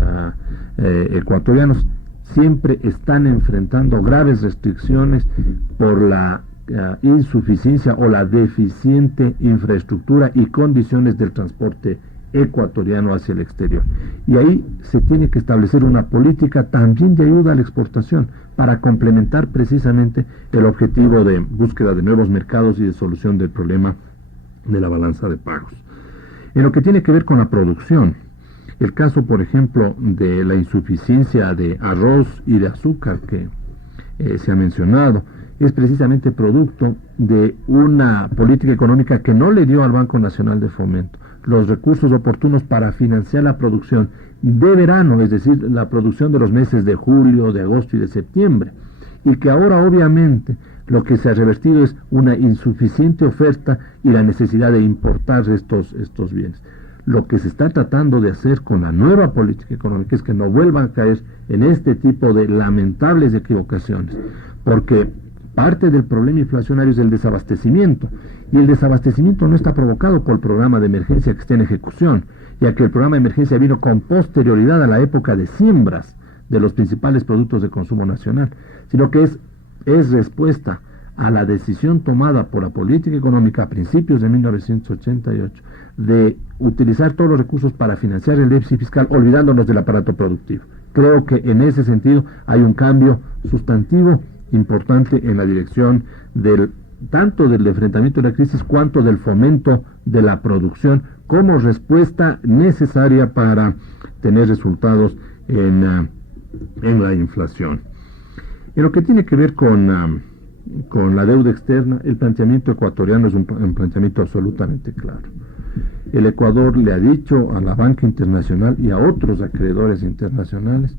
ecuatorianos, siempre están enfrentando graves restricciones por la insuficiencia o la deficiente infraestructura y condiciones del transporte ecuatoriano hacia el exterior. Y ahí se tiene que establecer una política también de ayuda a la exportación para complementar precisamente el objetivo de búsqueda de nuevos mercados y de solución del problema de la balanza de pagos. En lo que tiene que ver con la producción, el caso, por ejemplo, de la insuficiencia de arroz y de azúcar que se ha mencionado, es precisamente producto de una política económica que no le dio al Banco Nacional de Fomento los recursos oportunos para financiar la producción de verano, es decir, la producción de los meses de julio, de agosto y de septiembre, y que ahora obviamente lo que se ha revertido es una insuficiente oferta y la necesidad de importar estos bienes. Lo que se está tratando de hacer con la nueva política económica es que no vuelvan a caer en este tipo de lamentables equivocaciones, porque parte del problema inflacionario es el desabastecimiento, y el desabastecimiento no está provocado por el programa de emergencia que está en ejecución, ya que el programa de emergencia vino con posterioridad a la época de siembras de los principales productos de consumo nacional, sino que es respuesta a la decisión tomada por la política económica a principios de 1988 de utilizar todos los recursos para financiar el déficit fiscal, olvidándonos del aparato productivo. Creo que en ese sentido hay un cambio sustantivo importante en la dirección tanto del enfrentamiento de la crisis cuanto del fomento de la producción como respuesta necesaria para tener resultados en la inflación. En lo que tiene que ver con la deuda externa, el planteamiento ecuatoriano es un planteamiento absolutamente claro. El Ecuador le ha dicho a la banca internacional y a otros acreedores internacionales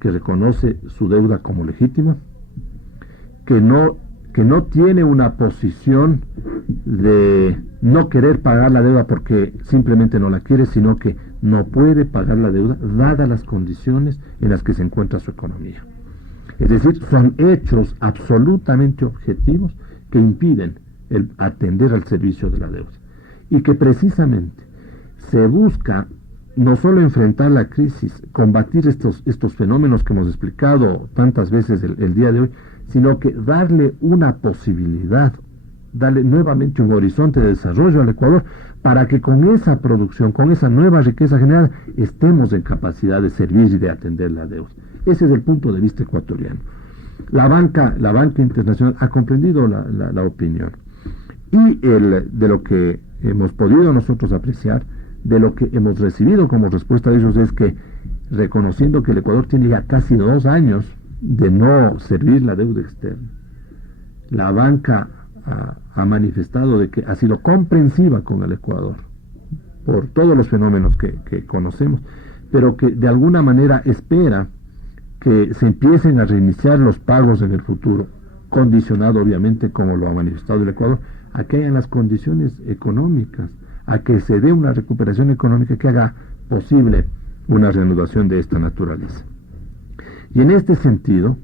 que reconoce su deuda como legítima, que no tiene una posición de no querer pagar la deuda porque simplemente no la quiere, sino que no puede pagar la deuda dadas las condiciones en las que se encuentra su economía. Es decir, son hechos absolutamente objetivos que impiden el atender al servicio de la deuda, y que precisamente se busca no solo enfrentar la crisis, combatir estos fenómenos que hemos explicado tantas veces el día de hoy, sino que darle una posibilidad, darle nuevamente un horizonte de desarrollo al Ecuador para que con esa producción, con esa nueva riqueza generada, estemos en capacidad de servir y de atender la deuda. Ese es el punto de vista ecuatoriano. La banca internacional ha comprendido la opinión. Y de lo que hemos podido nosotros apreciar, de lo que hemos recibido como respuesta de ellos, es que, reconociendo que el Ecuador tiene ya casi 2 años de no servir la deuda externa, la banca ha manifestado de que ha sido comprensiva con el Ecuador por todos los fenómenos que conocemos, pero que de alguna manera espera que se empiecen a reiniciar los pagos en el futuro, condicionado obviamente, como lo ha manifestado el Ecuador, a que hayan las condiciones económicas, a que se dé una recuperación económica que haga posible una reanudación de esta naturaleza. Y en este sentido,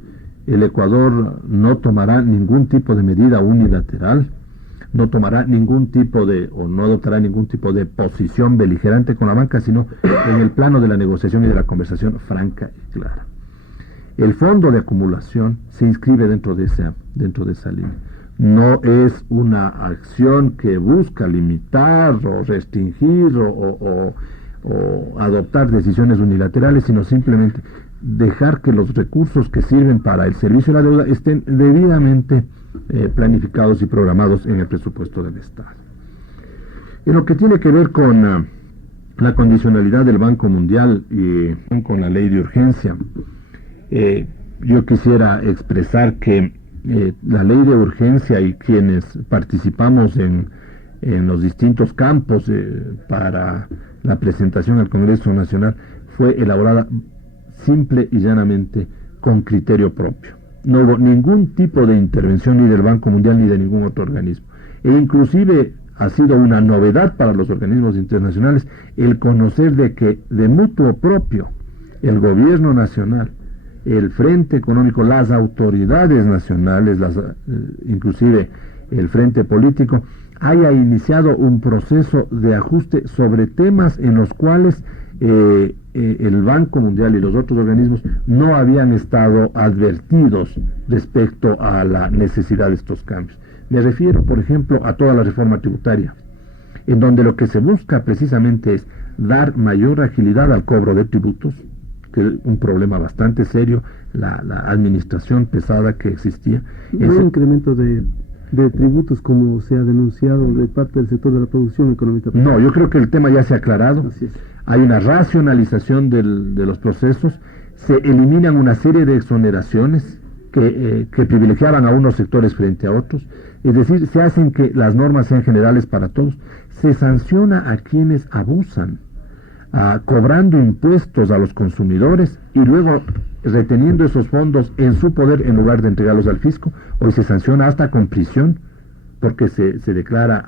el Ecuador no tomará ningún tipo de medida unilateral, no tomará ningún tipo no adoptará ningún tipo de posición beligerante con la banca, sino en el plano de la negociación y de la conversación franca y clara. El fondo de acumulación se inscribe dentro de esa línea. No es una acción que busca limitar o restringir o adoptar decisiones unilaterales, sino simplemente dejar que los recursos que sirven para el servicio de la deuda estén debidamente planificados y programados en el presupuesto del Estado. En lo que tiene que ver con la condicionalidad del Banco Mundial y con la ley de urgencia, yo quisiera expresar que la ley de urgencia y quienes participamos en los distintos campos para la presentación al Congreso Nacional fue elaborada simple y llanamente con criterio propio. No hubo ningún tipo de intervención ni del Banco Mundial ni de ningún otro organismo. E inclusive ha sido una novedad para los organismos internacionales el conocer de que de mutuo propio el gobierno nacional, el Frente Económico, las autoridades nacionales, inclusive el Frente Político, haya iniciado un proceso de ajuste sobre temas en los cuales el Banco Mundial y los otros organismos no habían estado advertidos respecto a la necesidad de estos cambios. Me refiero, por ejemplo, a toda la reforma tributaria, en donde lo que se busca precisamente es dar mayor agilidad al cobro de tributos, que es un problema bastante serio, la administración pesada que existía. ¿No hay incremento de tributos como se ha denunciado de parte del sector de la producción económica? No, yo creo que el tema ya se ha aclarado. Así es. Hay una racionalización de los procesos, se eliminan una serie de exoneraciones que privilegiaban a unos sectores frente a otros, es decir, se hacen que las normas sean generales para todos, se sanciona a quienes abusan, cobrando impuestos a los consumidores y luego reteniendo esos fondos en su poder en lugar de entregarlos al fisco. Hoy se sanciona hasta con prisión, porque se declara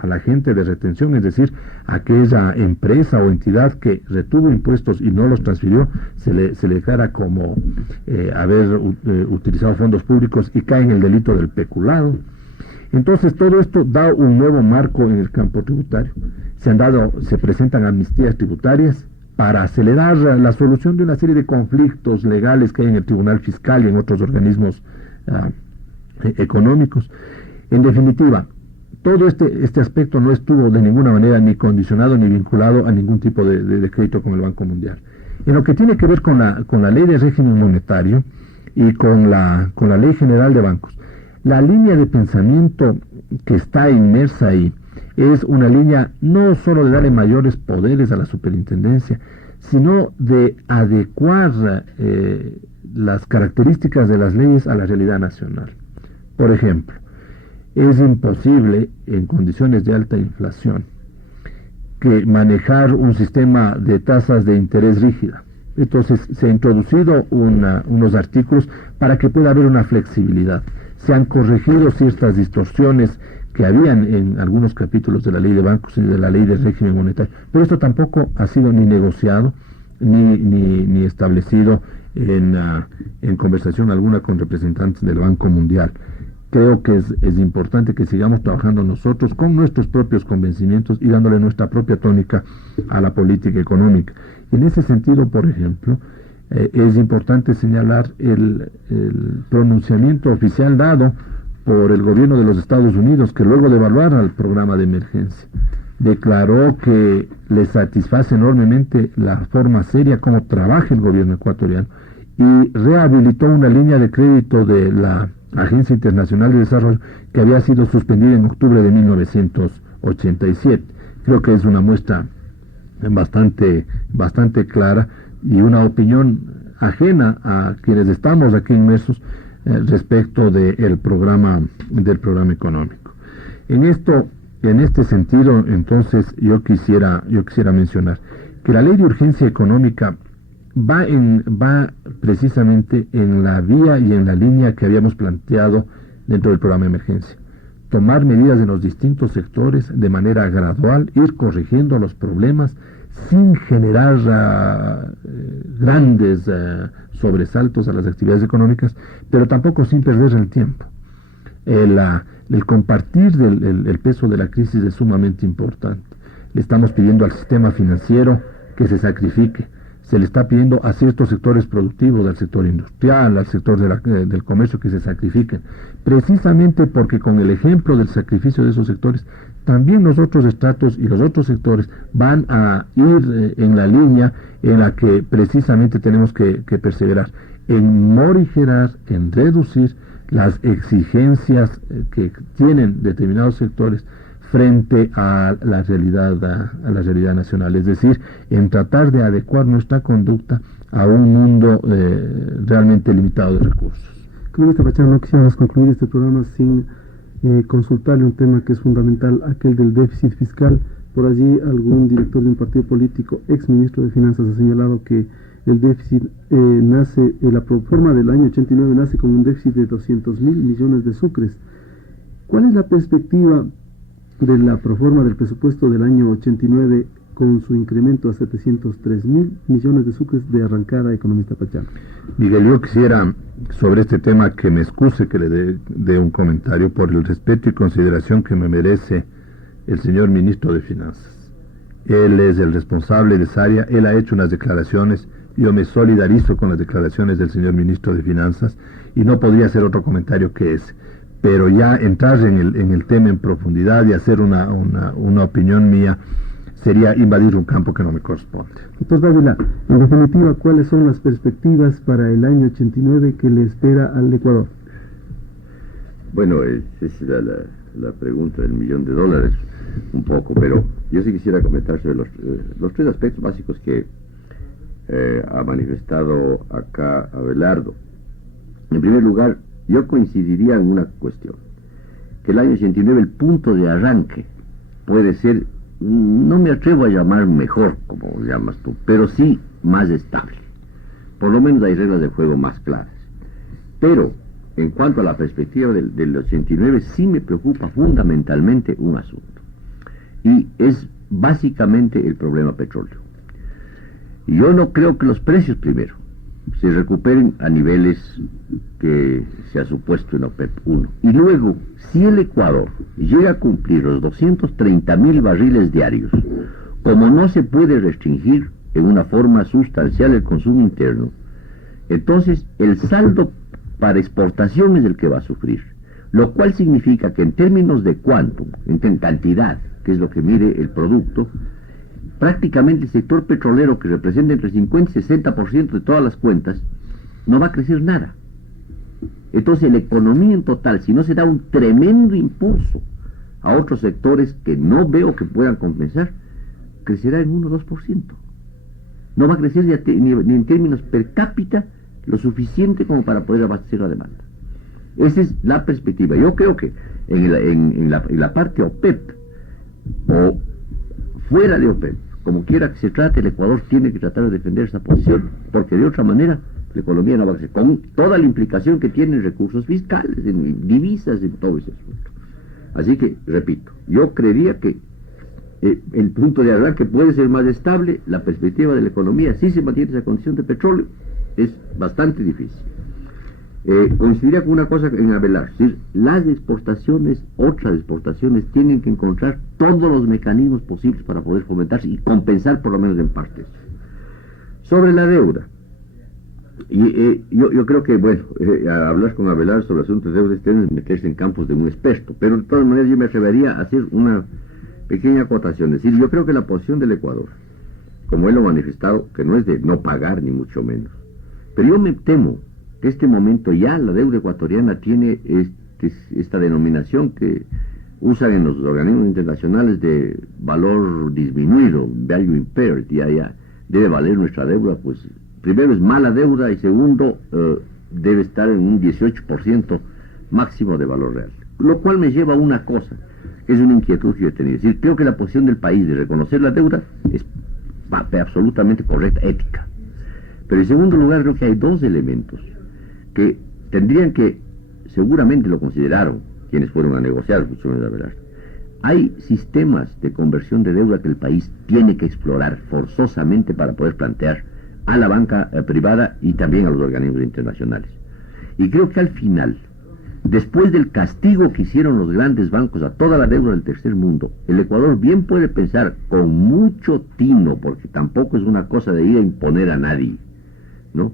a la agente de retención, es decir, aquella empresa o entidad que retuvo impuestos y no los transfirió, se le declara como haber utilizado fondos públicos y cae en el delito del peculado. Entonces todo esto da un nuevo marco en el campo tributario. Se presentan amnistías tributarias para acelerar la solución de una serie de conflictos legales que hay en el Tribunal Fiscal y en otros organismos económicos. En definitiva, todo este aspecto no estuvo de ninguna manera ni condicionado ni vinculado a ningún tipo de crédito con el Banco Mundial. En lo que tiene que ver con la ley de régimen monetario y con la ley general de bancos, la línea de pensamiento que está inmersa ahí es una línea no solo de darle mayores poderes a la superintendencia, sino de adecuar las características de las leyes a la realidad nacional. Por ejemplo, es imposible en condiciones de alta inflación que manejar un sistema de tasas de interés rígida. Entonces se han introducido unos artículos para que pueda haber una flexibilidad. Se han corregido ciertas distorsiones que habían en algunos capítulos de la ley de bancos y de la ley de régimen monetario, pero esto tampoco ha sido ni negociado ni establecido en conversación alguna con representantes del Banco Mundial. creo que es importante que sigamos trabajando nosotros con nuestros propios convencimientos y dándole nuestra propia tónica a la política económica. En ese sentido, por ejemplo, es importante señalar el pronunciamiento oficial dado por el gobierno de los Estados Unidos, que luego de evaluar al programa de emergencia, declaró que le satisface enormemente la forma seria como trabaja el gobierno ecuatoriano y rehabilitó una línea de crédito de la Agencia Internacional de Desarrollo que había sido suspendida en octubre de 1987. Creo que es una muestra bastante clara y una opinión ajena a quienes estamos aquí inmersos respecto del programa económico. En este sentido, entonces, yo quisiera mencionar que la Ley de Urgencia Económica va precisamente en la vía y en la línea que habíamos planteado dentro del programa de emergencia. Tomar medidas en los distintos sectores de manera gradual, ir corrigiendo los problemas sin generar grandes sobresaltos a las actividades económicas, pero tampoco sin perder el tiempo. El compartir el peso de la crisis es sumamente importante. Le estamos pidiendo al sistema financiero que se sacrifique. Se le está pidiendo a ciertos sectores productivos, al sector industrial, al sector del comercio, que se sacrifiquen, precisamente porque con el ejemplo del sacrificio de esos sectores, también los otros estratos y los otros sectores van a ir en la línea en la que precisamente tenemos que perseverar, en morigerar, en reducir las exigencias que tienen determinados sectores frente a la realidad nacional, es decir, en tratar de adecuar nuestra conducta a un mundo realmente limitado de recursos. Economista Pachá, no quisiéramos concluir este programa sin consultarle un tema que es fundamental, aquel del déficit fiscal. Por allí algún director de un partido político, ex ministro de Finanzas, ha señalado que el déficit nace, la proforma del año 89 nace con un déficit de 200.000 millones de sucres. ¿Cuál es la perspectiva de la proforma del presupuesto del año 89 con su incremento a 703.000 millones de sucres de arrancada, economista Pachá? Miguel, yo quisiera sobre este tema que me excuse que le dé un comentario por el respeto y consideración que me merece el señor ministro de Finanzas. Él es el responsable de esa área, él ha hecho unas declaraciones, yo me solidarizo con las declaraciones del señor ministro de Finanzas y no podría hacer otro comentario que ese. Pero ya entrar en el tema en profundidad y hacer una opinión mía sería invadir un campo que no me corresponde. Doctor Dávila, en definitiva, ¿cuáles son las perspectivas para el año 89 que le espera al Ecuador? Bueno, esa es la pregunta del $1.000.000, un poco, pero yo sí quisiera comentar sobre los tres aspectos básicos que ha manifestado acá Abelardo. En primer lugar, yo coincidiría en una cuestión, que el año 89, el punto de arranque, puede ser, no me atrevo a llamar mejor, como llamas tú, pero sí más estable. Por lo menos hay reglas de juego más claras. Pero, en cuanto a la perspectiva del 89, sí me preocupa fundamentalmente un asunto. Y es básicamente el problema petróleo. Yo no creo que los precios, primero, se recuperen a niveles que se ha supuesto en OPEP 1. Y luego, si el Ecuador llega a cumplir los 230.000 barriles diarios, como no se puede restringir en una forma sustancial el consumo interno, entonces el saldo para exportación es el que va a sufrir, lo cual significa que en términos de quantum, en cantidad, que es lo que mide el producto, prácticamente el sector petrolero, que representa entre 50 y 60% de todas las cuentas, no va a crecer nada. Entonces la economía en total, si no se da un tremendo impulso a otros sectores que no veo que puedan compensar, crecerá en 1 o 2%. No va a crecer ni en términos per cápita lo suficiente como para poder abastecer la demanda. Esa es la perspectiva. Yo creo que en la parte OPEP o fuera de OPEP, como quiera que se trate, el Ecuador tiene que tratar de defender esa posición, porque de otra manera la economía no va a crecer, con toda la implicación que tienen recursos fiscales, en divisas, en todo ese asunto. Así que, repito, yo creería que el punto de arranque puede ser más estable, la perspectiva de la economía, si se mantiene esa condición de petróleo, es bastante difícil. Coincidiría con una cosa en Avelar, es decir, las exportaciones, otras exportaciones, tienen que encontrar todos los mecanismos posibles para poder fomentarse y compensar por lo menos en partes. Sobre la deuda, yo creo que, bueno, hablar con Avelar sobre asuntos de deuda es meterse en campos de un experto, pero de todas maneras yo me atrevería a hacer una pequeña acotación. Es decir, yo creo que la posición del Ecuador, como él lo ha manifestado, que no es de no pagar ni mucho menos, pero yo me temo que este momento ya la deuda ecuatoriana tiene esta denominación que usan en los organismos internacionales de valor disminuido, value impaired, ya debe valer nuestra deuda, pues primero es mala deuda y segundo debe estar en un 18% máximo de valor real. Lo cual me lleva a una cosa, que es una inquietud que yo he tenido. Es decir, creo que la posición del país de reconocer la deuda es absolutamente correcta, ética. Pero en segundo lugar creo que hay dos elementos que tendrían que, seguramente lo consideraron quienes fueron a negociar, hay sistemas de conversión de deuda que el país tiene que explorar forzosamente para poder plantear a la banca privada y también a los organismos internacionales. Y creo que al final, después del castigo que hicieron los grandes bancos a toda la deuda del tercer mundo, el Ecuador bien puede pensar con mucho tino, porque tampoco es una cosa de ir a imponer a nadie, ¿no?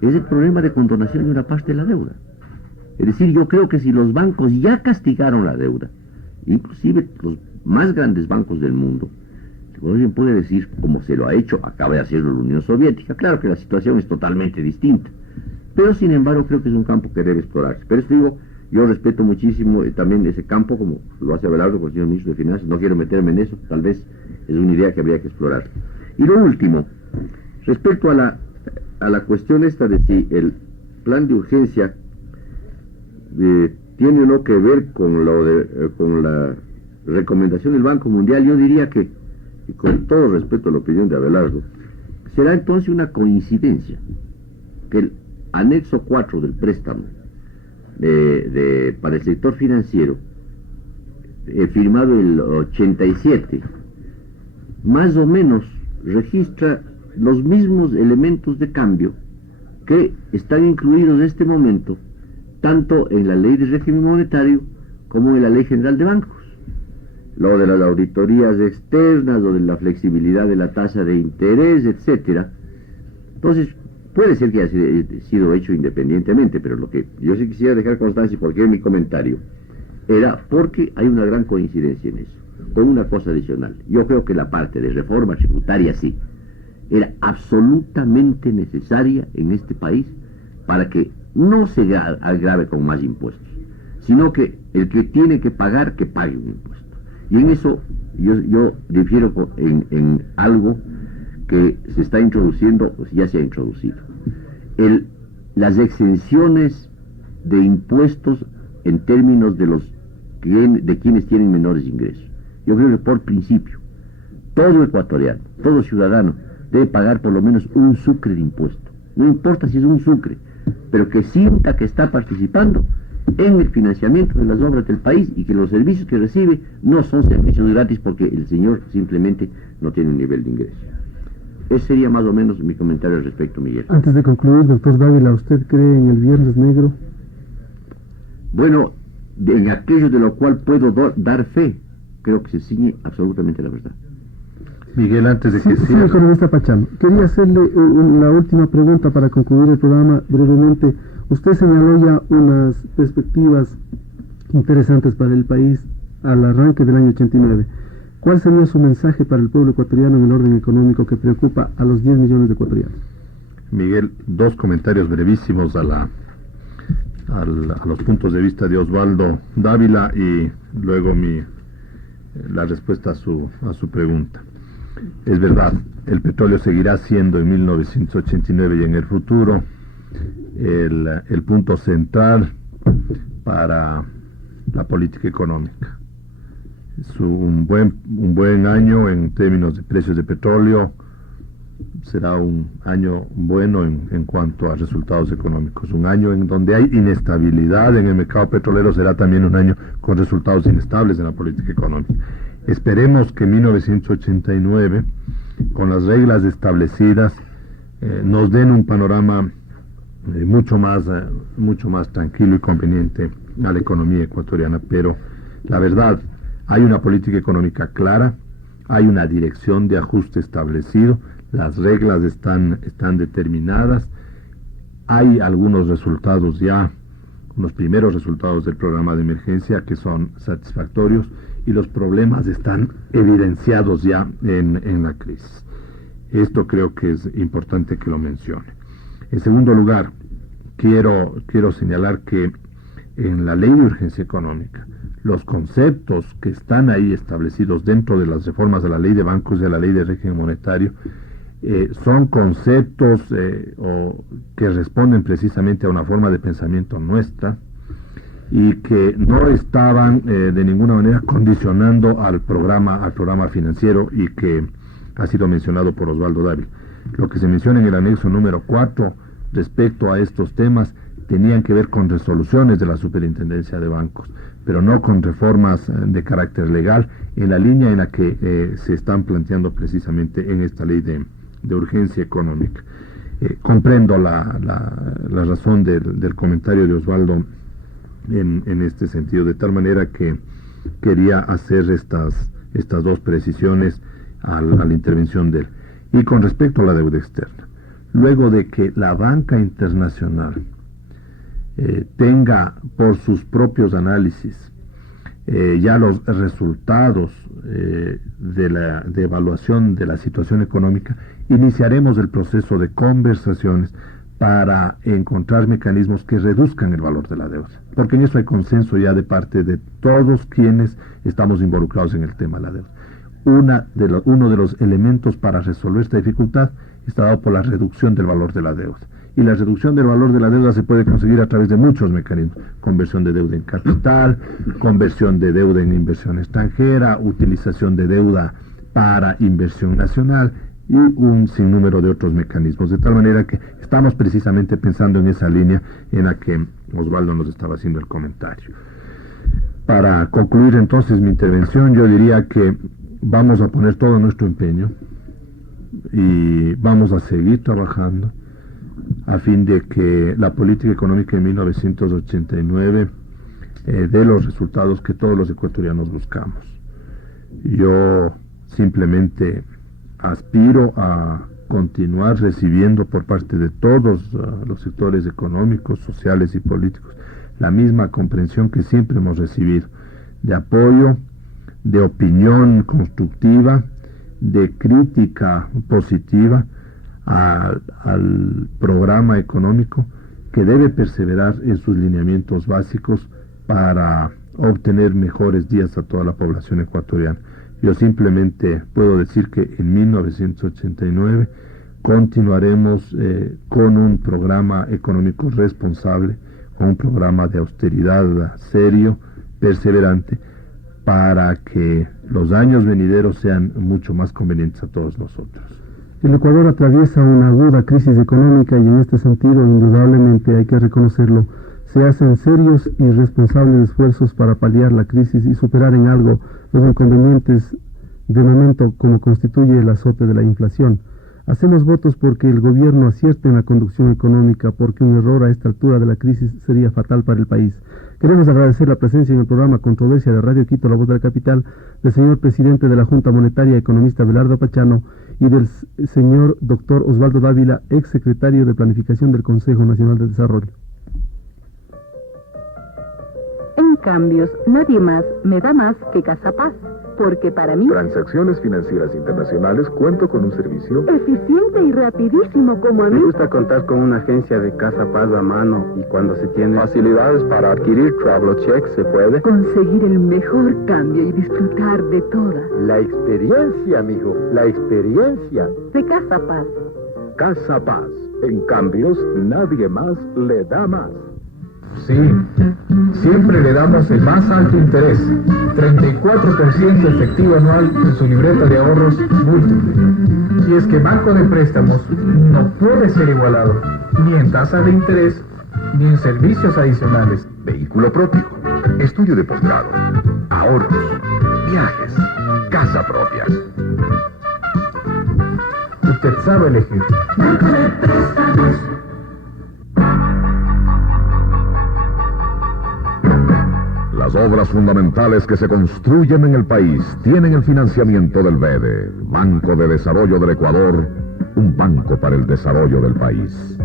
Es el problema de condonación de una parte de la deuda. Es decir, yo creo que si los bancos ya castigaron la deuda, inclusive los más grandes bancos del mundo, alguien puede decir, como se lo ha hecho, acaba de hacerlo la Unión Soviética, claro que la situación es totalmente distinta, pero sin embargo creo que es un campo que debe explorarse. Pero esto digo, yo respeto muchísimo también ese campo, como lo hace Abelardo con el señor ministro de Finanzas, no quiero meterme en eso, tal vez es una idea que habría que explorar. Y lo último, respecto a la cuestión esta de si el plan de urgencia tiene o no que ver con la recomendación del Banco Mundial, yo diría que, y con todo respeto a la opinión de Abelardo, será entonces una coincidencia que el anexo 4 del préstamo para el sector financiero, firmado el 87, más o menos registra los mismos elementos de cambio que están incluidos en este momento tanto en la ley de régimen monetario como en la ley general de bancos. Lo de las auditorías externas, lo de la flexibilidad de la tasa de interés, etcétera. Entonces, puede ser que haya sido hecho independientemente, pero lo que yo sí quisiera dejar constancia, porque en mi comentario, era porque hay una gran coincidencia en eso, con una cosa adicional. Yo creo que la parte de reforma tributaria sí, era absolutamente necesaria en este país para que no se agrave con más impuestos, sino que el que tiene que pagar, que pague un impuesto. Y en eso yo difiero en algo que se está introduciendo, pues ya se ha introducido. Las exenciones de impuestos en términos de quienes tienen menores ingresos. Yo creo que por principio, todo ecuatoriano, todo ciudadano, debe pagar por lo menos un sucre de impuesto. No importa si es un sucre, pero que sienta que está participando en el financiamiento de las obras del país y que los servicios que recibe no son servicios gratis porque el señor simplemente no tiene un nivel de ingreso. Ese sería más o menos mi comentario al respecto, Miguel. Antes de concluir, doctor Dávila, ¿usted cree en el Viernes Negro? Bueno, en aquello de lo cual puedo dar fe, creo que se ciñe absolutamente la verdad. Miguel, antes de que sí, economista Pachano, quería hacerle la última pregunta para concluir el programa brevemente. Usted señaló ya unas perspectivas interesantes para el país al arranque del año 89. ¿Cuál sería su mensaje para el pueblo ecuatoriano en el orden económico que preocupa a los 10 millones de ecuatorianos? Miguel, dos comentarios brevísimos a los puntos de vista de Osvaldo Dávila y luego la respuesta a su pregunta. Es verdad, el petróleo seguirá siendo en 1989 y en el futuro el punto central para la política económica. Es un buen año en términos de precios de petróleo, será un año bueno en cuanto a resultados económicos. Un año en donde hay inestabilidad en el mercado petrolero será también un año con resultados inestables en la política económica. Esperemos que 1989, con las reglas establecidas, nos den un panorama mucho más tranquilo y conveniente a la economía ecuatoriana. Pero la verdad, hay una política económica clara, hay una dirección de ajuste establecido, las reglas están determinadas, hay algunos resultados ya, unos primeros resultados del programa de emergencia que son satisfactorios, y los problemas están evidenciados ya en la crisis. Esto creo que es importante que lo mencione. En segundo lugar, quiero señalar que en la ley de urgencia económica, los conceptos que están ahí establecidos dentro de las reformas de la ley de bancos y de la ley de régimen monetario son conceptos que responden precisamente a una forma de pensamiento nuestra, y que no estaban de ninguna manera condicionando al programa financiero, y que ha sido mencionado por Osvaldo Dávila. Lo que se menciona en el anexo número 4 respecto a estos temas tenían que ver con resoluciones de la Superintendencia de Bancos, pero no con reformas de carácter legal, en la línea en la que se están planteando precisamente en esta ley de urgencia económica. Comprendo la razón del comentario de Osvaldo en este sentido, de tal manera que quería hacer estas dos precisiones a la intervención de él. Y con respecto a la deuda externa, luego de que la banca internacional tenga por sus propios análisis ya los resultados de evaluación de la situación económica, iniciaremos el proceso de conversaciones para encontrar mecanismos que reduzcan el valor de la deuda, porque en eso hay consenso ya de parte de todos quienes estamos involucrados en el tema de la deuda. Uno de los elementos para resolver esta dificultad está dado por la reducción del valor de la deuda. Y la reducción del valor de la deuda se puede conseguir a través de muchos mecanismos: conversión de deuda en capital, conversión de deuda en inversión extranjera, utilización de deuda para inversión nacional y un sinnúmero de otros mecanismos. De tal manera que estamos precisamente pensando en esa línea en la que Osvaldo nos estaba haciendo el comentario. Para concluir entonces mi intervención, yo diría que vamos a poner todo nuestro empeño y vamos a seguir trabajando a fin de que la política económica de 1989 dé los resultados que todos los ecuatorianos buscamos. Yo simplemente aspiro a continuar recibiendo por parte de todos los sectores económicos, sociales y políticos la misma comprensión que siempre hemos recibido, de apoyo, de opinión constructiva, de crítica positiva al programa económico, que debe perseverar en sus lineamientos básicos para obtener mejores días a toda la población ecuatoriana. Yo simplemente puedo decir que en 1989 continuaremos con un programa económico responsable, con un programa de austeridad serio, perseverante, para que los años venideros sean mucho más convenientes a todos nosotros. El Ecuador atraviesa una aguda crisis económica y en este sentido, indudablemente hay que reconocerlo, se hacen serios y responsables esfuerzos para paliar la crisis y superar en algo los inconvenientes de momento como constituye el azote de la inflación. Hacemos votos porque el gobierno acierte en la conducción económica, porque un error a esta altura de la crisis sería fatal para el país. Queremos agradecer la presencia en el programa Controversia de Radio Quito, La Voz de la Capital, del señor presidente de la Junta Monetaria, economista Belardo Pachano, y del señor doctor Osvaldo Dávila, ex secretario de Planificación del Consejo Nacional de Desarrollo. En cambios, nadie más me da más que Casa Paz, porque para mí, Transacciones financieras internacionales, cuento con un servicio eficiente y rapidísimo como a mí. Me gusta contar con una agencia de Casa Paz a mano, y cuando se tiene facilidades para adquirir travel check se puede. Conseguir el mejor cambio y disfrutar de toda. la experiencia, mijo, la experiencia. De Casa Paz. Casa Paz. En cambios, nadie más le da más. Sí, siempre le damos el más alto interés, 34% efectivo anual en su libreta de ahorros múltiple. Y es que Banco de Préstamos no puede ser igualado, ni en tasa de interés, ni en servicios adicionales. Vehículo propio, estudio de posgrado, ahorros, viajes, casa propia. Usted sabe elegir. Banco de Préstamos. obras fundamentales que se construyen en el país tienen el financiamiento del BEDE, Banco de Desarrollo del Ecuador, un banco para el desarrollo del país.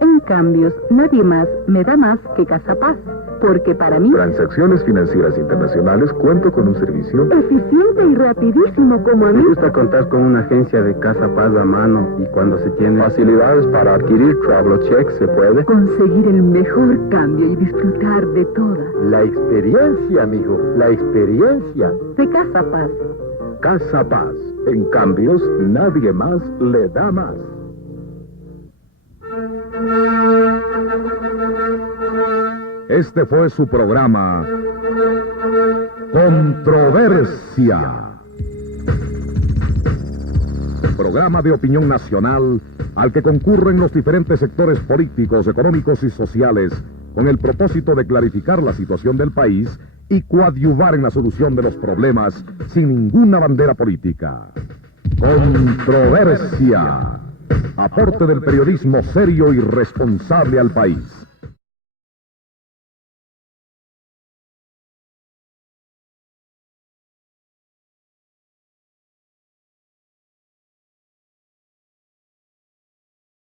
En cambios, nadie más me da más que Casa Paz, porque para mí, Transacciones financieras internacionales, cuento con un servicio. eficiente y rapidísimo como a mí. Me gusta contar con una agencia de Casa Paz a mano y cuando se tiene Facilidades para adquirir Travel Check, se puede. Conseguir el mejor cambio y disfrutar de toda. La experiencia, amigo, la experiencia. De Casa Paz. Casa Paz. En cambios, nadie más le da más. Este fue su programa Controversia. Programa de opinión nacional al que concurren los diferentes sectores políticos, económicos y sociales con el propósito de clarificar la situación del país y coadyuvar en la solución de los problemas sin ninguna bandera política. Controversia. Aporte del periodismo serio y responsable al país.